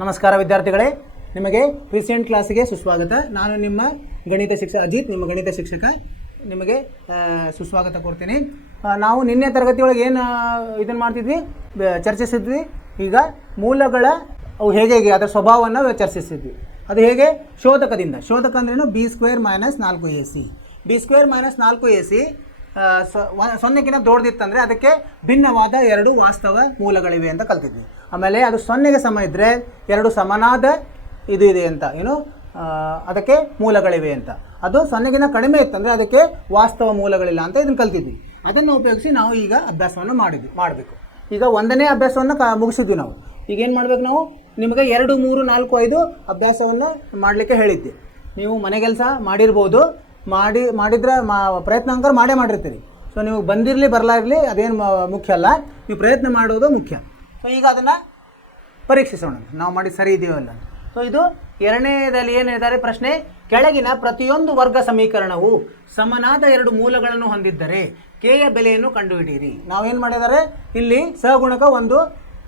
ನಮಸ್ಕಾರ ವಿದ್ಯಾರ್ಥಿಗಳೇ, ನಿಮಗೆ ಪ್ರಿಸೆಂಟ್ ಕ್ಲಾಸಿಗೆ ಸುಸ್ವಾಗತ. ನಾನು ನಿಮ್ಮ ಗಣಿತ ಶಿಕ್ಷಕ ಅಜಿತ್, ನಿಮ್ಮ ಗಣಿತ ಶಿಕ್ಷಕ. ನಿಮಗೆ ಸುಸ್ವಾಗತ ಕೊಡ್ತೀನಿ. ನಾವು ನಿನ್ನೆ ತರಗತಿಯೊಳಗೆ ಏನು ಇದನ್ನು ಮಾಡ್ತಿದ್ವಿ, ಚರ್ಚಿಸಿದ್ವಿ. ಈಗ ಮೂಲಗಳ ಅವು ಹೇಗೆ ಅದರ ಸ್ವಭಾವವನ್ನು ಚರ್ಚಿಸಿದ್ವಿ. ಅದು ಹೇಗೆ? ಶೋಧಕದಿಂದ. ಶೋಧಕ ಅಂದ್ರೇನು? b² - 4ac. b² - 4ac ಸೊನ್ನೆಗಿಂತ ದೊಡ್ಡದಿತ್ತಂದರೆ ಅದಕ್ಕೆ ಭಿನ್ನವಾದ ಎರಡು ವಾಸ್ತವ ಮೂಲಗಳಿವೆ ಅಂತ ಕಲ್ತಿದ್ವಿ. ಆಮೇಲೆ ಅದು ಸೊನ್ನೆಗೆ ಸಮ ಇದ್ದರೆ ಎರಡು ಸಮನಾದ ಇದು ಇದೆ ಅಂತ, ಏನು ಅದಕ್ಕೆ ಮೂಲಗಳಿವೆ ಅಂತ. ಅದು ಸೊನ್ನೆಗಿಂತ ಕಡಿಮೆ ಇತ್ತಂದರೆ ಅದಕ್ಕೆ ವಾಸ್ತವ ಮೂಲಗಳಿಲ್ಲ ಅಂತ ಇದನ್ನು ಕಲ್ತಿದ್ವಿ. ಅದನ್ನು ಉಪಯೋಗಿಸಿ ನಾವು ಈಗ ಅಭ್ಯಾಸವನ್ನು ಮಾಡಬೇಕು. ಈಗ ಒಂದನೇ ಅಭ್ಯಾಸವನ್ನು ಮುಗಿಸಿದ್ವಿ ನಾವು. ಈಗ ಏನು ಮಾಡಬೇಕು ನಾವು? ನಿಮಗೆ 2, 3, 4, 5 ಅಭ್ಯಾಸವನ್ನು ಮಾಡಲಿಕ್ಕೆ ಹೇಳಿದ್ದೆ. ನೀವು ಮನೆಗೆಲಸ ಮಾಡಿರ್ಬೋದು, ಮಾಡಿದ್ರೆ ಪ್ರಯತ್ನ ಅಂಕರ್ ಮಾಡಿರ್ತೀರಿ. ಸೊ ನೀವು ಬಂದಿರಲಿ ಬರಲಾಗಿರಲಿ ಅದೇನು ಮುಖ್ಯ ಅಲ್ಲ, ನೀವು ಪ್ರಯತ್ನ ಮಾಡೋದು ಮುಖ್ಯ. ಸೊ ಈಗ ಅದನ್ನು ಪರೀಕ್ಷಿಸೋಣ, ನಾವು ಮಾಡಿ ಸರಿ ಇದೆಯೋ ಅಲ್ಲ. ಸೊ ಇದು ಎರಡನೇದಲ್ಲಿ ಏನು ಹೇಳಿದ್ದಾರೆ ಪ್ರಶ್ನೆ, ಕೆಳಗಿನ ಪ್ರತಿಯೊಂದು ವರ್ಗ ಸಮೀಕರಣವು ಸಮನಾದ ಎರಡು ಮೂಲಗಳನ್ನು ಹೊಂದಿದ್ದರೆ ಕೆಯ ಬೆಲೆಯನ್ನು ಕಂಡುಹಿಡಿಯಿರಿ. ನಾವೇನು ಮಾಡಿದ್ದಾರೆ, ಇಲ್ಲಿ ಸಹಗುಣಕ ಒಂದು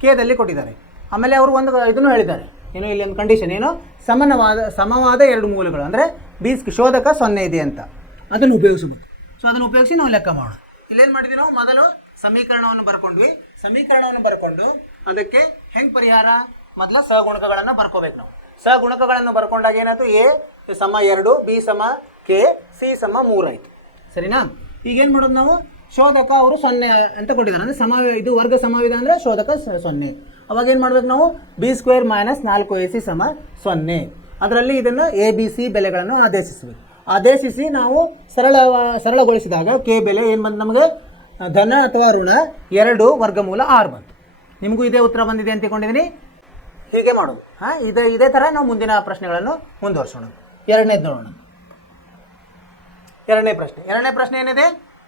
ಕೆದಲ್ಲಿ ಕೊಟ್ಟಿದ್ದಾರೆ. ಆಮೇಲೆ ಅವರು ಒಂದು ಇದನ್ನು ಹೇಳಿದ್ದಾರೆ, ಏನು ಇಲ್ಲಿ ಒಂದು ಕಂಡೀಷನ್, ಏನು ಸಮವಾದ ಎರಡು ಮೂಲಗಳು ಅಂದರೆ ಶೋಧಕ 0 ಇದೆ ಅಂತ. ಅದನ್ನು ಉಪಯೋಗಿಸಬೇಕು. ಸೊ ಅದನ್ನು ಉಪಯೋಗಿಸಿ ನಾವು ಲೆಕ್ಕ ಮಾಡೋಣ. ಇಲ್ಲೇನು ಮಾಡಿದ್ವಿ ನಾವು? ಮೊದಲು ಸಮೀಕರಣವನ್ನು ಬರ್ಕೊಂಡ್ವಿ. ಸಮೀಕರಣವನ್ನು ಬರ್ಕೊಂಡು ಅದಕ್ಕೆ ಹೆಂಗೆ ಪರಿಹಾರ, ಮೊದಲು ಸಹಗುಣಕಗಳನ್ನು ಬರ್ಕೋಬೇಕು ನಾವು. ಸಹಗುಣಕಗಳನ್ನು ಬರ್ಕೊಂಡಾಗ ಏನಾಯ್ತು? a = 2, b = k, c = 3 ಆಯಿತು. ಸರಿನಾ? ಈಗೇನು ಮಾಡೋದು ನಾವು? ಶೋಧಕ ಅವರು 0 ಅಂತ ಕೊಟ್ಟಿದ್ದಾರೆ, ಅಂದರೆ ಇದು ವರ್ಗ ಸಮವಿದೆ ಅಂದರೆ ಶೋಧಕ 0. ಅವಾಗ ಏನು ಮಾಡ್ಬೇಕು ನಾವು? b² - 4ac = 0. ಅದರಲ್ಲಿ ಇದನ್ನು a b c ಬೆಲೆಗಳನ್ನು ಆದೇಶಿಸಿ ನಾವು ಸರಳಗೊಳಿಸಿದಾಗ ಕೆ ಬೆಲೆ ಏನು ಬಂತು ನಮಗೆ? ಧನ ಅಥವಾ ಋಣ 2 ವರ್ಗಮೂಲ 6 ಬಂತು. ನಿಮಗೂ ಇದೇ ಉತ್ತರ ಬಂದಿದೆ ಅಂತ ತಿಳ್ಕೊಂಡಿದ್ದೀನಿ. ಹೀಗೆ ಮಾಡೋದು. ಇದೇ ಥರ ನಾವು ಮುಂದಿನ ಪ್ರಶ್ನೆಗಳನ್ನು ಮುಂದುವರಿಸೋಣ. ಎರಡನೇದು ನೋಡೋಣ. ಎರಡನೇ ಪ್ರಶ್ನೆ ಏನಿದೆ?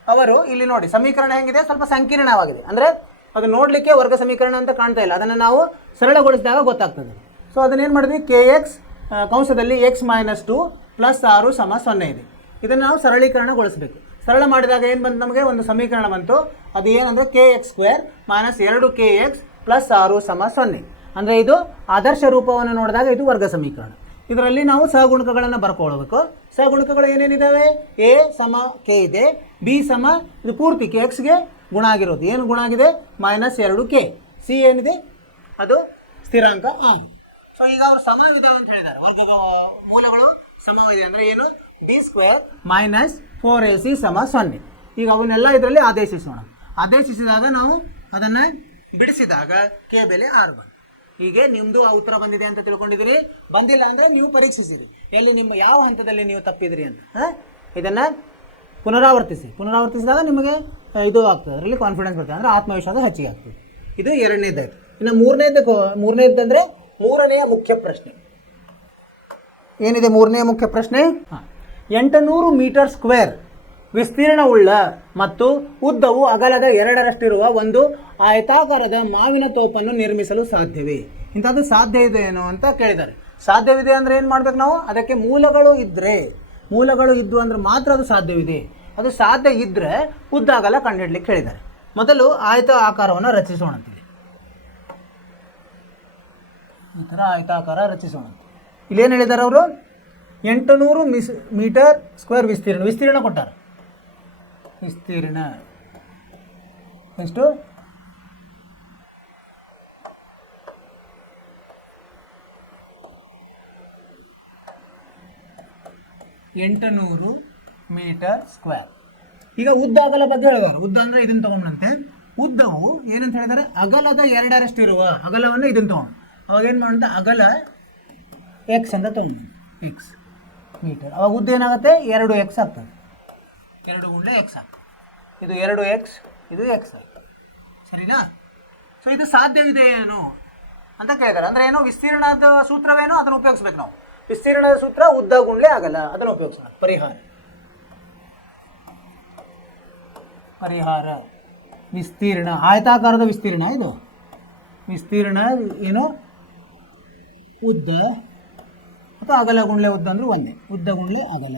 ಅವರು ಇಲ್ಲಿ ನೋಡಿ, ಸಮೀಕರಣ ಹೆಂಗಿದೆ? ಸ್ವಲ್ಪ ಸಂಕೀರ್ಣವಾಗಿದೆ, ಅಂದರೆ ಅದು ನೋಡಲಿಕ್ಕೆ ವರ್ಗ ಸಮೀಕರಣ ಅಂತ ಕಾಣ್ತಾ ಇಲ್ಲ. ಅದನ್ನು ನಾವು ಸರಳಗೊಳಿಸಿದಾಗ ಗೊತ್ತಾಗ್ತದೆ. ಸೊ ಅದನ್ನೇನು ಮಾಡಿದ್ವಿ? kx ಕೌಂಸದಲ್ಲಿ x - 2 + 6 = 0 ಇದೆ. ಇದನ್ನು ನಾವು ಸರಳೀಕರಣಗೊಳಿಸಬೇಕು. ಸರಳ ಮಾಡಿದಾಗ ಏನು ಬಂತು ನಮಗೆ? ಒಂದು ಸಮೀಕರಣ ಬಂತು. ಅದು ಏನಂದರೆ kx² - 2kx + 6 = 0. ಅಂದರೆ ಇದು ಆದರ್ಶ ರೂಪವನ್ನು ನೋಡಿದಾಗ ಇದು ವರ್ಗ ಸಮೀಕರಣ. ಇದರಲ್ಲಿ ನಾವು ಸಹಗುಣಕಗಳನ್ನು ಬರ್ಕೊಳ್ಬೇಕು. ಸಹಗುಣಕಗಳು ಏನೇನಿದ್ದಾವೆ? a = k ಇದೆ, b ಇದು ಪೂರ್ತಿ kxಗೆ ಗುಣ ಆಗಿರೋದು. ಏನು ಗುಣ ಆಗಿದೆ? -2k. c ಏನಿದೆ? ಅದು ಸ್ಥಿರಾಂಕ 6. ಸೊ ಈಗ ಅವರು ಸಮವಿದೆ ಅಂತ ಹೇಳಿದ್ದಾರೆ. ವರ್ಗದ ಮೂಲಗಳು ಸಮವಿದೆ ಅಂದರೆ ಏನು? d² - 4ac = 0. ಈಗ ಅವನ್ನೆಲ್ಲ ಇದರಲ್ಲಿ ಆದೇಶಿಸಿದಾಗ ನಾವು ಅದನ್ನು ಬಿಡಿಸಿದಾಗ ಕೆ ಬೆಲೆ 6 ಬಂತು. ಹೀಗೆ ನಿಮ್ಮದು ಆ ಉತ್ತರ ಬಂದಿದೆ ಅಂತ ತಿಳ್ಕೊಂಡಿದ್ದೀರಿ. ಬಂದಿಲ್ಲ ಅಂದರೆ ನೀವು ಪರೀಕ್ಷಿಸಿರಿ, ಎಲ್ಲಿ ನಿಮ್ಮ ಯಾವ ಹಂತದಲ್ಲಿ ನೀವು ತಪ್ಪಿದ್ರಿ ಅಂತ. ಇದನ್ನು ಪುನರಾವರ್ತಿಸಿದಾಗ ನಿಮಗೆ ಇದು ಆಗ್ತದೆ, ಅದರಲ್ಲಿ ಕಾನ್ಫಿಡೆನ್ಸ್ ಬರ್ತದೆ, ಅಂದರೆ ಆತ್ಮವಿಶ್ವಾಸ ಹೆಚ್ಚಿಗೆ ಆಗ್ತದೆ. ಇದು ಎರಡನೇದಾಯಿತು. ಇನ್ನು ಮೂರನೇದಂದರೆ ಮೂರನೆಯ ಮುಖ್ಯ ಪ್ರಶ್ನೆ ಏನಿದೆ? ಮೂರನೆಯ ಮುಖ್ಯ ಪ್ರಶ್ನೆ, 800 ಮೀಟರ್ ಸ್ಕ್ವೇರ್ ವಿಸ್ತೀರ್ಣವುಳ್ಳ ಮತ್ತು ಉದ್ದವು ಅಗಲದ 2ರಷ್ಟಿರುವ ಒಂದು ಆಯತಾಕಾರದ ಮಾವಿನ ತೋಪನ್ನು ನಿರ್ಮಿಸಲು ಸಾಧ್ಯವೇ? ಇಂಥದ್ದು ಸಾಧ್ಯ ಇದೆ ಏನೋ ಅಂತ ಕೇಳಿದ್ದಾರೆ. ಸಾಧ್ಯವಿದೆ ಅಂದರೆ ಏನು ಮಾಡ್ಬೇಕು ನಾವು? ಅದಕ್ಕೆ ಮೂಲಗಳು ಇದ್ದು ಅಂದರೆ ಮಾತ್ರ ಅದು ಸಾಧ್ಯವಿದೆ. ಅದು ಸಾಧ್ಯ ಇದ್ದರೆ ಉದ್ದ ಅಗಲ ಕಂಡುಹಿಡಲಿಕ್ಕೆ ಹೇಳಿದ್ದಾರೆ. ಮೊದಲು ಆಯತ ಆಕಾರವನ್ನು ರಚಿಸೋಣ. ಈ ಥರ ಆಯತಾಕಾರ ರಚಿಸೋಣ. ಇಲ್ಲೇನು ಹೇಳಿದ್ದಾರೆ ಅವರು? 800 ಮೀಟರ್ ಸ್ಕ್ವೇರ್ ವಿಸ್ತೀರ್ಣ ಕೊಟ್ಟಾರೆ. ವಿಸ್ತೀರ್ಣ ಎಷ್ಟು? 800 ಮೀಟರ್ ಸ್ಕ್ವೇರ್. ಈಗ ಉದ್ದ ಅಗಲ ಬಗ್ಗೆ ಹೇಳಿದ್ದಾರೆ. ಉದ್ದ ಅಂದರೆ ಇದನ್ನು ತೊಗೊಂಡಂತೆ, ಉದ್ದವು ಏನಂತ ಹೇಳಿದ್ದಾರೆ? ಅಗಲದ 2ರಷ್ಟಿರುವ ಅಗಲವನ್ನು ಇದನ್ನು ತೊಗೊಂಡು, ಅವಾಗ ಏನು ಮಾಡೋಣ? ಅಗಲ x ಅಂತ ತೊಗೊಂಡು, x ಮೀಟರ್. ಅವಾಗ ಉದ್ದ ಏನಾಗುತ್ತೆ? 2x ಆಗ್ತದೆ. 2 × x ಆಗ್ತದೆ. ಇದು 2x, ಇದು x ಆಗ್ತದೆ. ಸರಿನಾ? ಸೊ ಇದು ಸಾಧ್ಯವಿದೆ ಏನು ಅಂತ ಕೇಳಿದ್ದಾರೆ. ಅಂದರೆ ಏನು? ವಿಸ್ತೀರ್ಣದ ಸೂತ್ರವೇನು ಅದನ್ನು ಉಪಯೋಗಿಸ್ಬೇಕು ನಾವು. ವಿಸ್ತೀರ್ಣದ ಸೂತ್ರ ಉದ್ದ × ಅಗಲ, ಅದನ್ನು ಉಪಯೋಗಿಸೋಣ. ಪರಿಹಾರ ವಿಸ್ತೀರ್ಣ, ಆಯತಾಕಾರದ ವಿಸ್ತೀರ್ಣ. ಇದು ವಿಸ್ತೀರ್ಣ ಏನು? ಉದ್ದ ಅಥವಾ ಅಗಲ × ಉದ್ದ ಅಂದರೆ ಒಂದೇ, ಉದ್ದ × ಅಗಲ.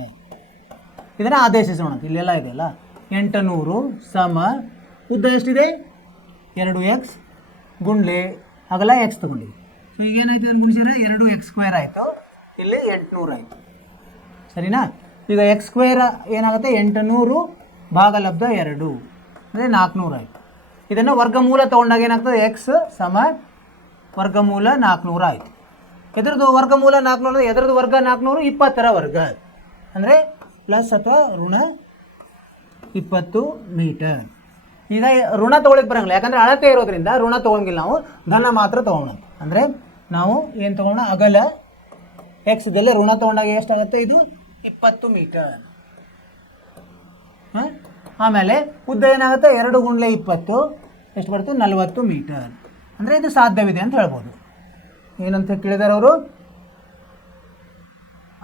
ಇದನ್ನು ಆದೇಶಿಸೋಣ. ಇಲ್ಲೆಲ್ಲ ಇದೆಯಲ್ಲ, 800 ಸಮ ಉದ್ದ ಎಷ್ಟಿದೆ? 2x × ಅಗಲ x ತಗೊಂಡಿದೆ. ಸೊ ಈಗೇನಾಯ್ತು ಅದನ್ನು ಗುಣಿಸಿದ್ರೆ 2x² ಆಯಿತು, ಇಲ್ಲಿ 800 ಆಯಿತು. ಸರಿನಾ? ಈಗ x² ಏನಾಗುತ್ತೆ 800 ಭಾಗಲಬ್ಧ 2 ಅಂದರೆ 400 ಆಯಿತು. ಇದನ್ನು ವರ್ಗಮೂಲ ತೊಗೊಂಡಾಗ ಏನಾಗ್ತದೆ x ಸಮ ವರ್ಗಮೂಲ 400 ಆಯಿತು. ಎದ್ರದ್ದು ವರ್ಗಮೂಲ 400, ಎದ್ರದ್ದು ವರ್ಗ 400, 20ರ ವರ್ಗ ಅಂದರೆ ಪ್ಲಸ್ ಅಥವಾ ಋಣ 20 ಮೀಟರ್. ಈಗ ಋಣ ತೊಗೊಳಕ್ಕೆ ಬರೋಂಗಿಲ್ಲ, ಯಾಕಂದರೆ ಅಳತೆ ಇರೋದ್ರಿಂದ ಋಣ ತೊಗೊಂಗಿಲ್ಲ, ನಾವು ಧನ ಮಾತ್ರ ತೊಗೊಳೋಣ. ಅಂದರೆ ನಾವು ಏನು ತೊಗೊಳ್ಳೋಣ, ಅಗಲ ಎಕ್ಸ್ದಲ್ಲೇ ಋಣ ತೊಗೊಂಡಾಗ ಎಷ್ಟಾಗುತ್ತೆ, ಇದು 20 ಮೀಟರ್. ಹಾಂ, ಆಮೇಲೆ ಉದ್ದ ಏನಾಗುತ್ತೆ 2 × 20 ಎಷ್ಟು ಬರುತ್ತೆ, 40 ಮೀಟರ್. ಅಂದರೆ ಇದು ಸಾಧ್ಯವಿದೆ ಅಂತ ಹೇಳ್ಬೋದು. ಏನಂತ ಕೇಳಿದಾರೆ ಅವರು,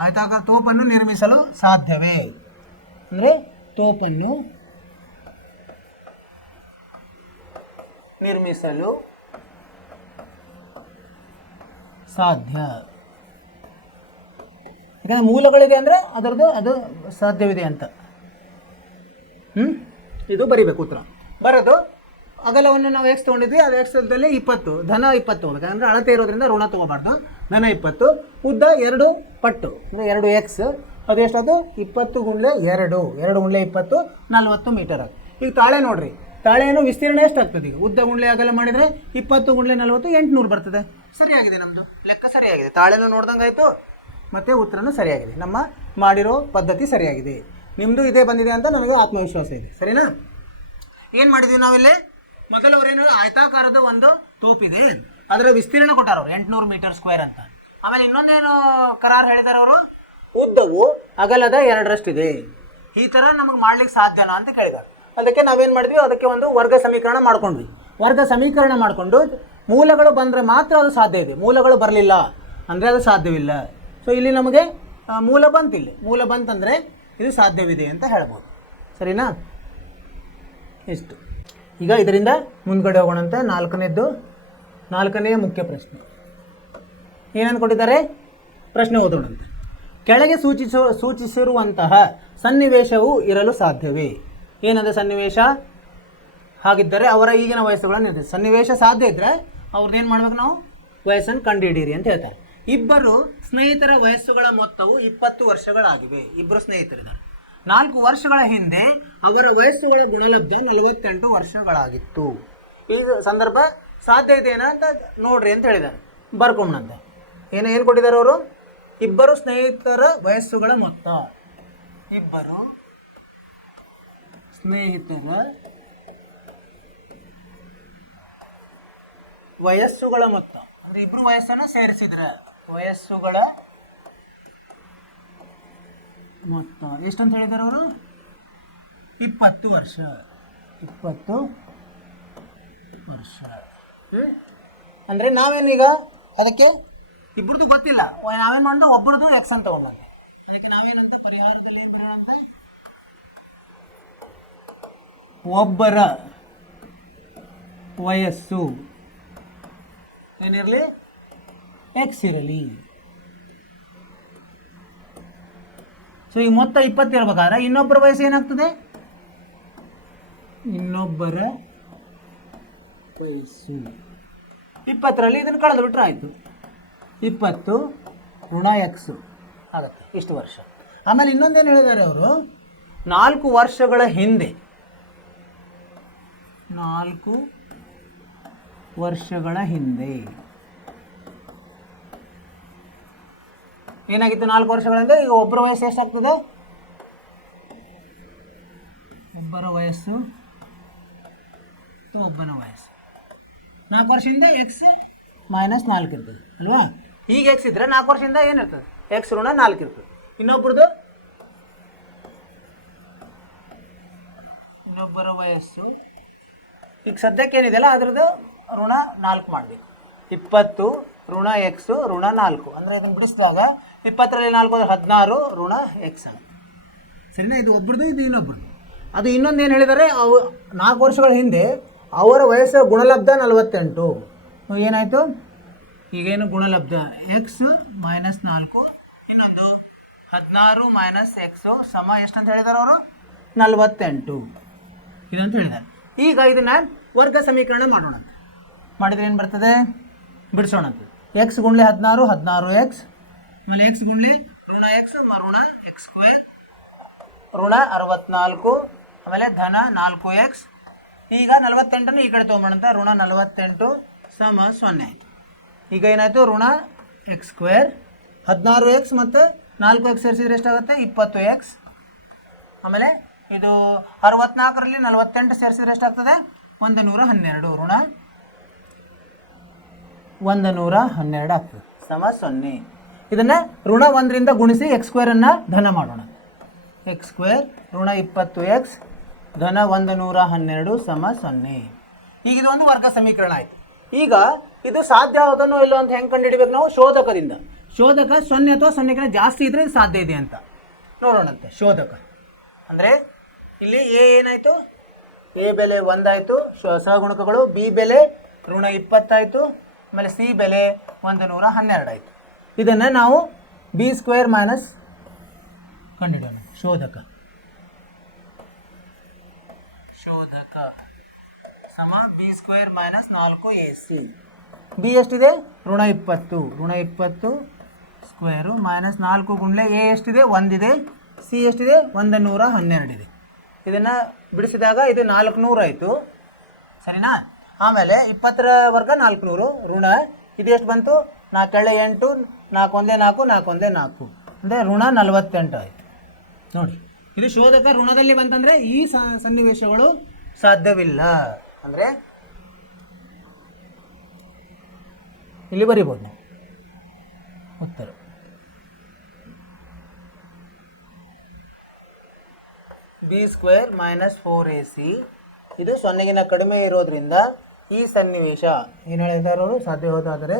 ಆಯತಾಕಾರ ತೋಪನ್ನು ನಿರ್ಮಿಸಲು ಸಾಧ್ಯವೇ, ಅಂದರೆ ತೋಪನ್ನು ನಿರ್ಮಿಸಲು ಸಾಧ್ಯ. ಯಾಕಂದರೆ ಮೂಲಗಳಿದೆ ಅಂದರೆ ಅದರದ್ದು ಅದು ಸಾಧ್ಯವಿದೆ ಅಂತ. ಇದು ಬರಿಬೇಕು ಉತ್ತರ. ಬರೋದು ಅಗಲವನ್ನು ನಾವು ಎಕ್ಸ್ ತೊಗೊಂಡಿದ್ವಿ, ಅದು ಎಕ್ಸ್ದಲ್ಲಿ 20, ಧನ 20 ತೊಗೋಬೇಕು. ಅಂದರೆ ಅಳತೆ ಇರೋದ್ರಿಂದ ಋಣ ತೊಗೋಬಾರ್ದು, ಧನ 20. ಉದ್ದ 2 ಪಟ್ಟು ಅಂದರೆ 2x, ಅದು ಎಷ್ಟಾಯ್ತು 20 × 2, 2 × 20 40 ಮೀಟರ್ ಆಗುತ್ತೆ. ಈಗ ತಾಳೆ ನೋಡಿರಿ, ತಾಳೆಯನ್ನು ವಿಸ್ತೀರ್ಣ ಎಷ್ಟಾಗ್ತದೆ, ಈಗ ಉದ್ದ ಗುಂಡ್ಲೆ ಅಗಲ ಮಾಡಿದರೆ 20 × 40 800 ಬರ್ತದೆ. ಸರಿಯಾಗಿದೆ, ನಮ್ಮದು ಲೆಕ್ಕ ಸರಿಯಾಗಿದೆ. ತಾಳೆನೂ ನೋಡ್ದಂಗೆ ಆಯಿತು ಮತ್ತು ಉತ್ತರನೂ ಸರಿಯಾಗಿದೆ. ನಮ್ಮ ಮಾಡಿರೋ ಪದ್ಧತಿ ಸರಿಯಾಗಿದೆ. ನಿಮ್ಮದು ಇದೇ ಬಂದಿದೆ ಅಂತ ನನಗೆ ಆತ್ಮವಿಶ್ವಾಸ ಇದೆ. ಸರಿನಾ? ಏನು ಮಾಡಿದ್ವಿ ನಾವಿಲ್ಲಿ, ಮೊದಲು ಅವರೇನು ಆಯತಾಕಾರದ ಒಂದು ತೋಪಿದೆ, ಅದರ ವಿಸ್ತೀರ್ಣ ಕೊಟ್ಟಾರ ಅವರು 800 ಮೀಟರ್ ಸ್ಕ್ವೇರ್ ಅಂತ. ಆಮೇಲೆ ಇನ್ನೊಂದೇನು ಕರಾರು ಹೇಳಿದ್ದಾರೆ ಅವರು, ಉದ್ದವು ಅಗಲದ 2ರಷ್ಟಿದೆ. ಈ ಥರ ನಮಗೆ ಮಾಡ್ಲಿಕ್ಕೆ ಸಾಧ್ಯನಾ ಅಂತ ಕೇಳಿದ್ದಾರೆ. ಅದಕ್ಕೆ ನಾವೇನು ಮಾಡಿದ್ವಿ, ಅದಕ್ಕೆ ಒಂದು ವರ್ಗ ಸಮೀಕರಣ ಮಾಡ್ಕೊಂಡ್ವಿ. ವರ್ಗ ಸಮೀಕರಣ ಮಾಡಿಕೊಂಡು ಮೂಲಗಳು ಬಂದರೆ ಮಾತ್ರ ಅದು ಸಾಧ್ಯ ಇದೆ, ಮೂಲಗಳು ಬರಲಿಲ್ಲ ಅಂದರೆ ಅದು ಸಾಧ್ಯವಿಲ್ಲ. ಸೊ ಇಲ್ಲಿ ನಮಗೆ ಮೂಲ ಬಂತು, ಇಲ್ಲಿ ಮೂಲ ಬಂತಂದರೆ ಇದು ಸಾಧ್ಯವಿದೆ ಅಂತ ಹೇಳ್ಬೋದು. ಸರಿನಾ? ಇಷ್ಟು. ಈಗ ಇದರಿಂದ ಮುಂದ್ಗಡೆ ಹೋಗೋಣಂತ. ನಾಲ್ಕನೆಯ ಮುಖ್ಯ ಪ್ರಶ್ನೆ ಏನಂತ ಕೊಟ್ಟಿದ್ದಾರೆ, ಪ್ರಶ್ನೆ ಓದೋಣಂತೆ. ಕೆಳಗೆ ಸೂಚಿಸಿರುವಂತಹ ಸನ್ನಿವೇಶವು ಇರಲು ಸಾಧ್ಯವೇ? ಏನಂದರೆ ಸನ್ನಿವೇಶ, ಹಾಗಿದ್ದರೆ ಅವರ ಈಗಿನ ವಯಸ್ಸುಗಳನ್ನು ನಿರ್ಧರಿಸಿ. ಸನ್ನಿವೇಶ ಸಾಧ್ಯ ಇದ್ದರೆ ಅವ್ರದ್ದೇನು ಮಾಡ್ಬೇಕು, ನಾವು ವಯಸ್ಸನ್ನು ಕಂಡುಹಿಡಿಯಿರಿ ಅಂತ ಹೇಳ್ತಾರೆ. ಇಬ್ಬರು ಸ್ನೇಹಿತರ ವಯಸ್ಸುಗಳ ಮೊತ್ತವು 20 ವರ್ಷಗಳಾಗಿವೆ. ಇಬ್ಬರು ಸ್ನೇಹಿತರಿದ್ದಾರೆ. 4 ವರ್ಷಗಳ ಹಿಂದೆ ಅವರ ವಯಸ್ಸುಗಳ ಗುಣಲಬ್ಧ 48 ವರ್ಷಗಳಾಗಿತ್ತು. ಈ ಸಂದರ್ಭ ಸಾಧ್ಯ ಇದೆಯಾ ಅಂತ ನೋಡ್ರಿ ಅಂತ ಹೇಳಿದ್ದಾರೆ. ಬರ್ಕೊಂಬಂತೆ ಏನು ಕೊಟ್ಟಿದ್ದಾರೆ ಅವರು, ಇಬ್ಬರು ಸ್ನೇಹಿತರ ವಯಸ್ಸುಗಳ ಮೊತ್ತ, ಇಬ್ಬರು ಸ್ನೇಹಿತರ ವಯಸ್ಸುಗಳ ಮೊತ್ತ ಅಂದರೆ ಇಬ್ಬರು ವಯಸ್ಸನ್ನು ಸೇರಿಸಿದ್ರೆ ವಯಸ್ಸುಗಳ ಮೊತ್ತ ಎಷ್ಟಂತ ಹೇಳಿದ್ದಾರೆ ಅವರು, 20 ವರ್ಷ. 20 ವರ್ಷ ಅಂದರೆ ನಾವೇನೀಗ ಅದಕ್ಕೆ ಇಬ್ಬರದು ಗೊತ್ತಿಲ್ಲ, ನಾವೇನು ಮಾಡೋದು ಒಬ್ಬರದು ಎಕ್ಸ್ ಅಂತ ತಗೊಂಡಂತೆ. ಅದಕ್ಕೆ ನಾವೇನಂತ ಪರಿಹಾರದಲ್ಲಿ ಏನು ಬರೋಣಂತೆ, ಒಬ್ಬರ ವಯಸ್ಸು ಏನಿರಲಿ ಎಕ್ಸ್ ಇರಲಿ. ಸೊ ಈ ಮೊತ್ತ 20 ಇರಬೇಕಾದ್ರೆ ಇನ್ನೊಬ್ಬರ ವಯಸ್ಸು ಏನಾಗ್ತದೆ, ಇನ್ನೊಬ್ಬರ ವಯಸ್ಸು 20ರಲ್ಲಿ ಇದನ್ನು ಕಳೆದು ಬಿಟ್ರೆ ಆಯಿತು. 20 ಋಣ ಎಕ್ಸು ಆಗುತ್ತೆ, ಇಷ್ಟು ವರ್ಷ. ಆಮೇಲೆ ಇನ್ನೊಂದೇನು ಹೇಳಿದ್ದಾರೆ ಅವರು, 4 ವರ್ಷಗಳ ಹಿಂದೆ, 4 ವರ್ಷಗಳ ಹಿಂದೆ ಏನಾಗಿತ್ತು, 4 ವರ್ಷಗಳ ಹಿಂದೆ. ಈಗ ಒಬ್ಬರ ವಯಸ್ಸು ಎಷ್ಟಾಗ್ತದೆ, ಒಬ್ಬರ ವಯಸ್ಸು ಒಬ್ಬನ ವಯಸ್ಸು 4 ವರ್ಷದಿಂದ ಎಕ್ಸ್ -4 ಇರ್ತದೆ ಅಲ್ವಾ. ಈಗ ಎಕ್ಸ್ ಇದ್ದರೆ 4 ವರ್ಷದಿಂದ ಏನಿರ್ತದೆ, ಎಕ್ಸ್ ಋಣ 4 ಇರ್ತದೆ. ಇನ್ನೊಬ್ಬರ ವಯಸ್ಸು ಈಗ ಸದ್ಯಕ್ಕೆ ಏನಿದೆಯಲ್ಲ ಅದರದ್ದು ಋಣ 4 ಮಾಡಬೇಕು. 20 ಋಣ ಎಕ್ಸು ಋಣ 4 ಅಂದರೆ ಅದನ್ನು ಬಿಡಿಸಿದಾಗ 20ರಲ್ಲಿ 4 ಅಂದರೆ 16 ಋಣ ಎಕ್ಸ್ ಆಗುತ್ತೆ. ಸರಿನಾ? ಇದು ಒಬ್ಬರದು, ಇದು ಇನ್ನೊಬ್ಬರದು. ಅದು ಇನ್ನೊಂದೇನು ಹೇಳಿದ್ದಾರೆ, 4 ವರ್ಷಗಳ ಹಿಂದೆ ಅವರ ವಯಸ್ಸು ಗುಣಲಬ್ಧ 48. ಏನಾಯಿತು, ಈಗೇನು ಗುಣಲಬ್ಧ ಎಕ್ಸ್ -4, ಇನ್ನೊಂದು 16 - ಎಕ್ಸು ಸಮ ಎಷ್ಟಂತ ಹೇಳಿದ್ದಾರೆ ಅವರು, 48 ಇದಂತ ಹೇಳಿದ್ದಾರೆ. ಈಗ ಇದನ್ನು ವರ್ಗ ಸಮೀಕರಣ ಮಾಡೋಣ. ಮಾಡಿದರೆ ಏನು ಬರ್ತದೆ, ಬಿಡಿಸೋಣಂತೆ. ಎಕ್ಸ್ ಗುಂಡ್ಲೆ 16 16 ಎಕ್ಸ್, ಆಮೇಲೆ ಎಕ್ಸ್ ಗುಂಡ್ಲೆ ಋಣ ಎಕ್ಸ್ ಋಣ ಎಕ್ಸ್ ಸ್ಕ್ವೇರ್ ಋಣ 64, ಆಮೇಲೆ ಧನ 4 ಎಕ್ಸ್. ಈಗ 48 ಈ ಕಡೆ ತೊಗೊಂಬಂತ ಋಣ 48 ಸಮ 0 ಆಯಿತು. ಈಗ ಏನಾಯಿತು ಋಣ ಎಕ್ಸ್ ಸ್ಕ್ವೇರ್ 16 ಎಕ್ಸ್ ಮತ್ತು 4 ಎಕ್ಸ್ ಸೇರಿಸಿದ್ರೆ ಎಷ್ಟಾಗುತ್ತೆ 20 ಎಕ್ಸ್. ಆಮೇಲೆ ಇದು 64ರಲ್ಲಿ 48 ಸೇರಿಸಿದ್ರೆ ಎಷ್ಟಾಗ್ತದೆ 112 ಋಣ 112 ಆಗ್ತದೆ ಸಮ 0. ಇದನ್ನು ಋಣ 1ರಿಂದ ಗುಣಿಸಿ ಎಕ್ಸ್ ಸ್ಕ್ವೇರನ್ನು ಧನ ಮಾಡೋಣ. ಎಕ್ಸ್ ಸ್ಕ್ವೇರ್ ಋಣ 20 ಎಕ್ಸ್ ಧನ 112 ಸಮ 0. ಈಗ ಇದು ಒಂದು ವರ್ಗ ಸಮೀಕರಣ ಆಯಿತು. ಈಗ ಇದು ಸಾಧ್ಯ ಆಗೋದನ್ನು ಇಲ್ಲೋ ಅಂತ ಹೆಂಗೆ ಕಂಡುಹಿಡಿಬೇಕು ನಾವು? ಶೋಧಕದಿಂದ. ಶೋಧಕ 0 ಅಥವಾ 0ಕ್ಕಿಂತ ಜಾಸ್ತಿ ಇದ್ದರೆ ಇದು ಸಾಧ್ಯ ಇದೆ ಅಂತ ನೋಡೋಣಂತೆ. ಶೋಧಕ ಅಂದರೆ ಇಲ್ಲಿ ಎ ಏನಾಯಿತು, ಎ ಬೆಲೆ 1 ಆಯಿತು, ಸಹಗುಣಕಗಳು ಬಿ ಬೆಲೆ ಋಣ 20 ಆಯಿತು, ಆಮೇಲೆ ಸಿ ಬೆಲೆ 112 ಆಯಿತು. ಇದನ್ನು ನಾವು ಬಿ ಸ್ಕ್ವೇರ್ ಮೈನಸ್ ಕಂಡುಹಿಡೋಣ. ಶೋಧಕ ಶೋಧಕ ಸಮ B square minus 4ac. B ಎಷ್ಟಿದೆ ಋಣ 20, ಋಣ 20 ಸ್ಕ್ವೇರು ಮೈನಸ್ 4 ಗುಂಡ್ಲೆ ಎ ಎಷ್ಟಿದೆ 1 ಇದೆ, ಸಿ ಎಷ್ಟಿದೆ 112 ಇದೆ. ಇದನ್ನು ಬಿಡಿಸಿದಾಗ ಇದು 400 ಆಯಿತು, ಸರಿನಾ? ಆಮೇಲೆ 20ರ ವರ್ಗ 400 ಋಣ ಇದು ಎಷ್ಟು ಬಂತು 4 8 4 1 4 4 1 4 ಅಂದರೆ ಋಣ 48 ಆಯಿತು. ನೋಡಿ ಇದು ಶೋಧಕ ಋಣದಲ್ಲಿ ಬಂತಂದರೆ ಈ ಸನ್ನಿವೇಶಗಳು ಸಾಧ್ಯವಿಲ್ಲ. ಅಂದರೆ ಇಲ್ಲಿ ಬರಿಬೋದು ನಾವು ಉತ್ತರ. ಬಿ ಸ್ಕ್ವೇರ್ ಮೈನಸ್ 4ac ಇದು 0ಗಿಂತ ಕಡಿಮೆ ಇರೋದ್ರಿಂದ ಈ ಸನ್ನಿವೇಶ ಏನು ಹೇಳಿದ್ದಾರೆ ಅವರು, ಸಾಧ್ಯ ಹೋದಾದರೆ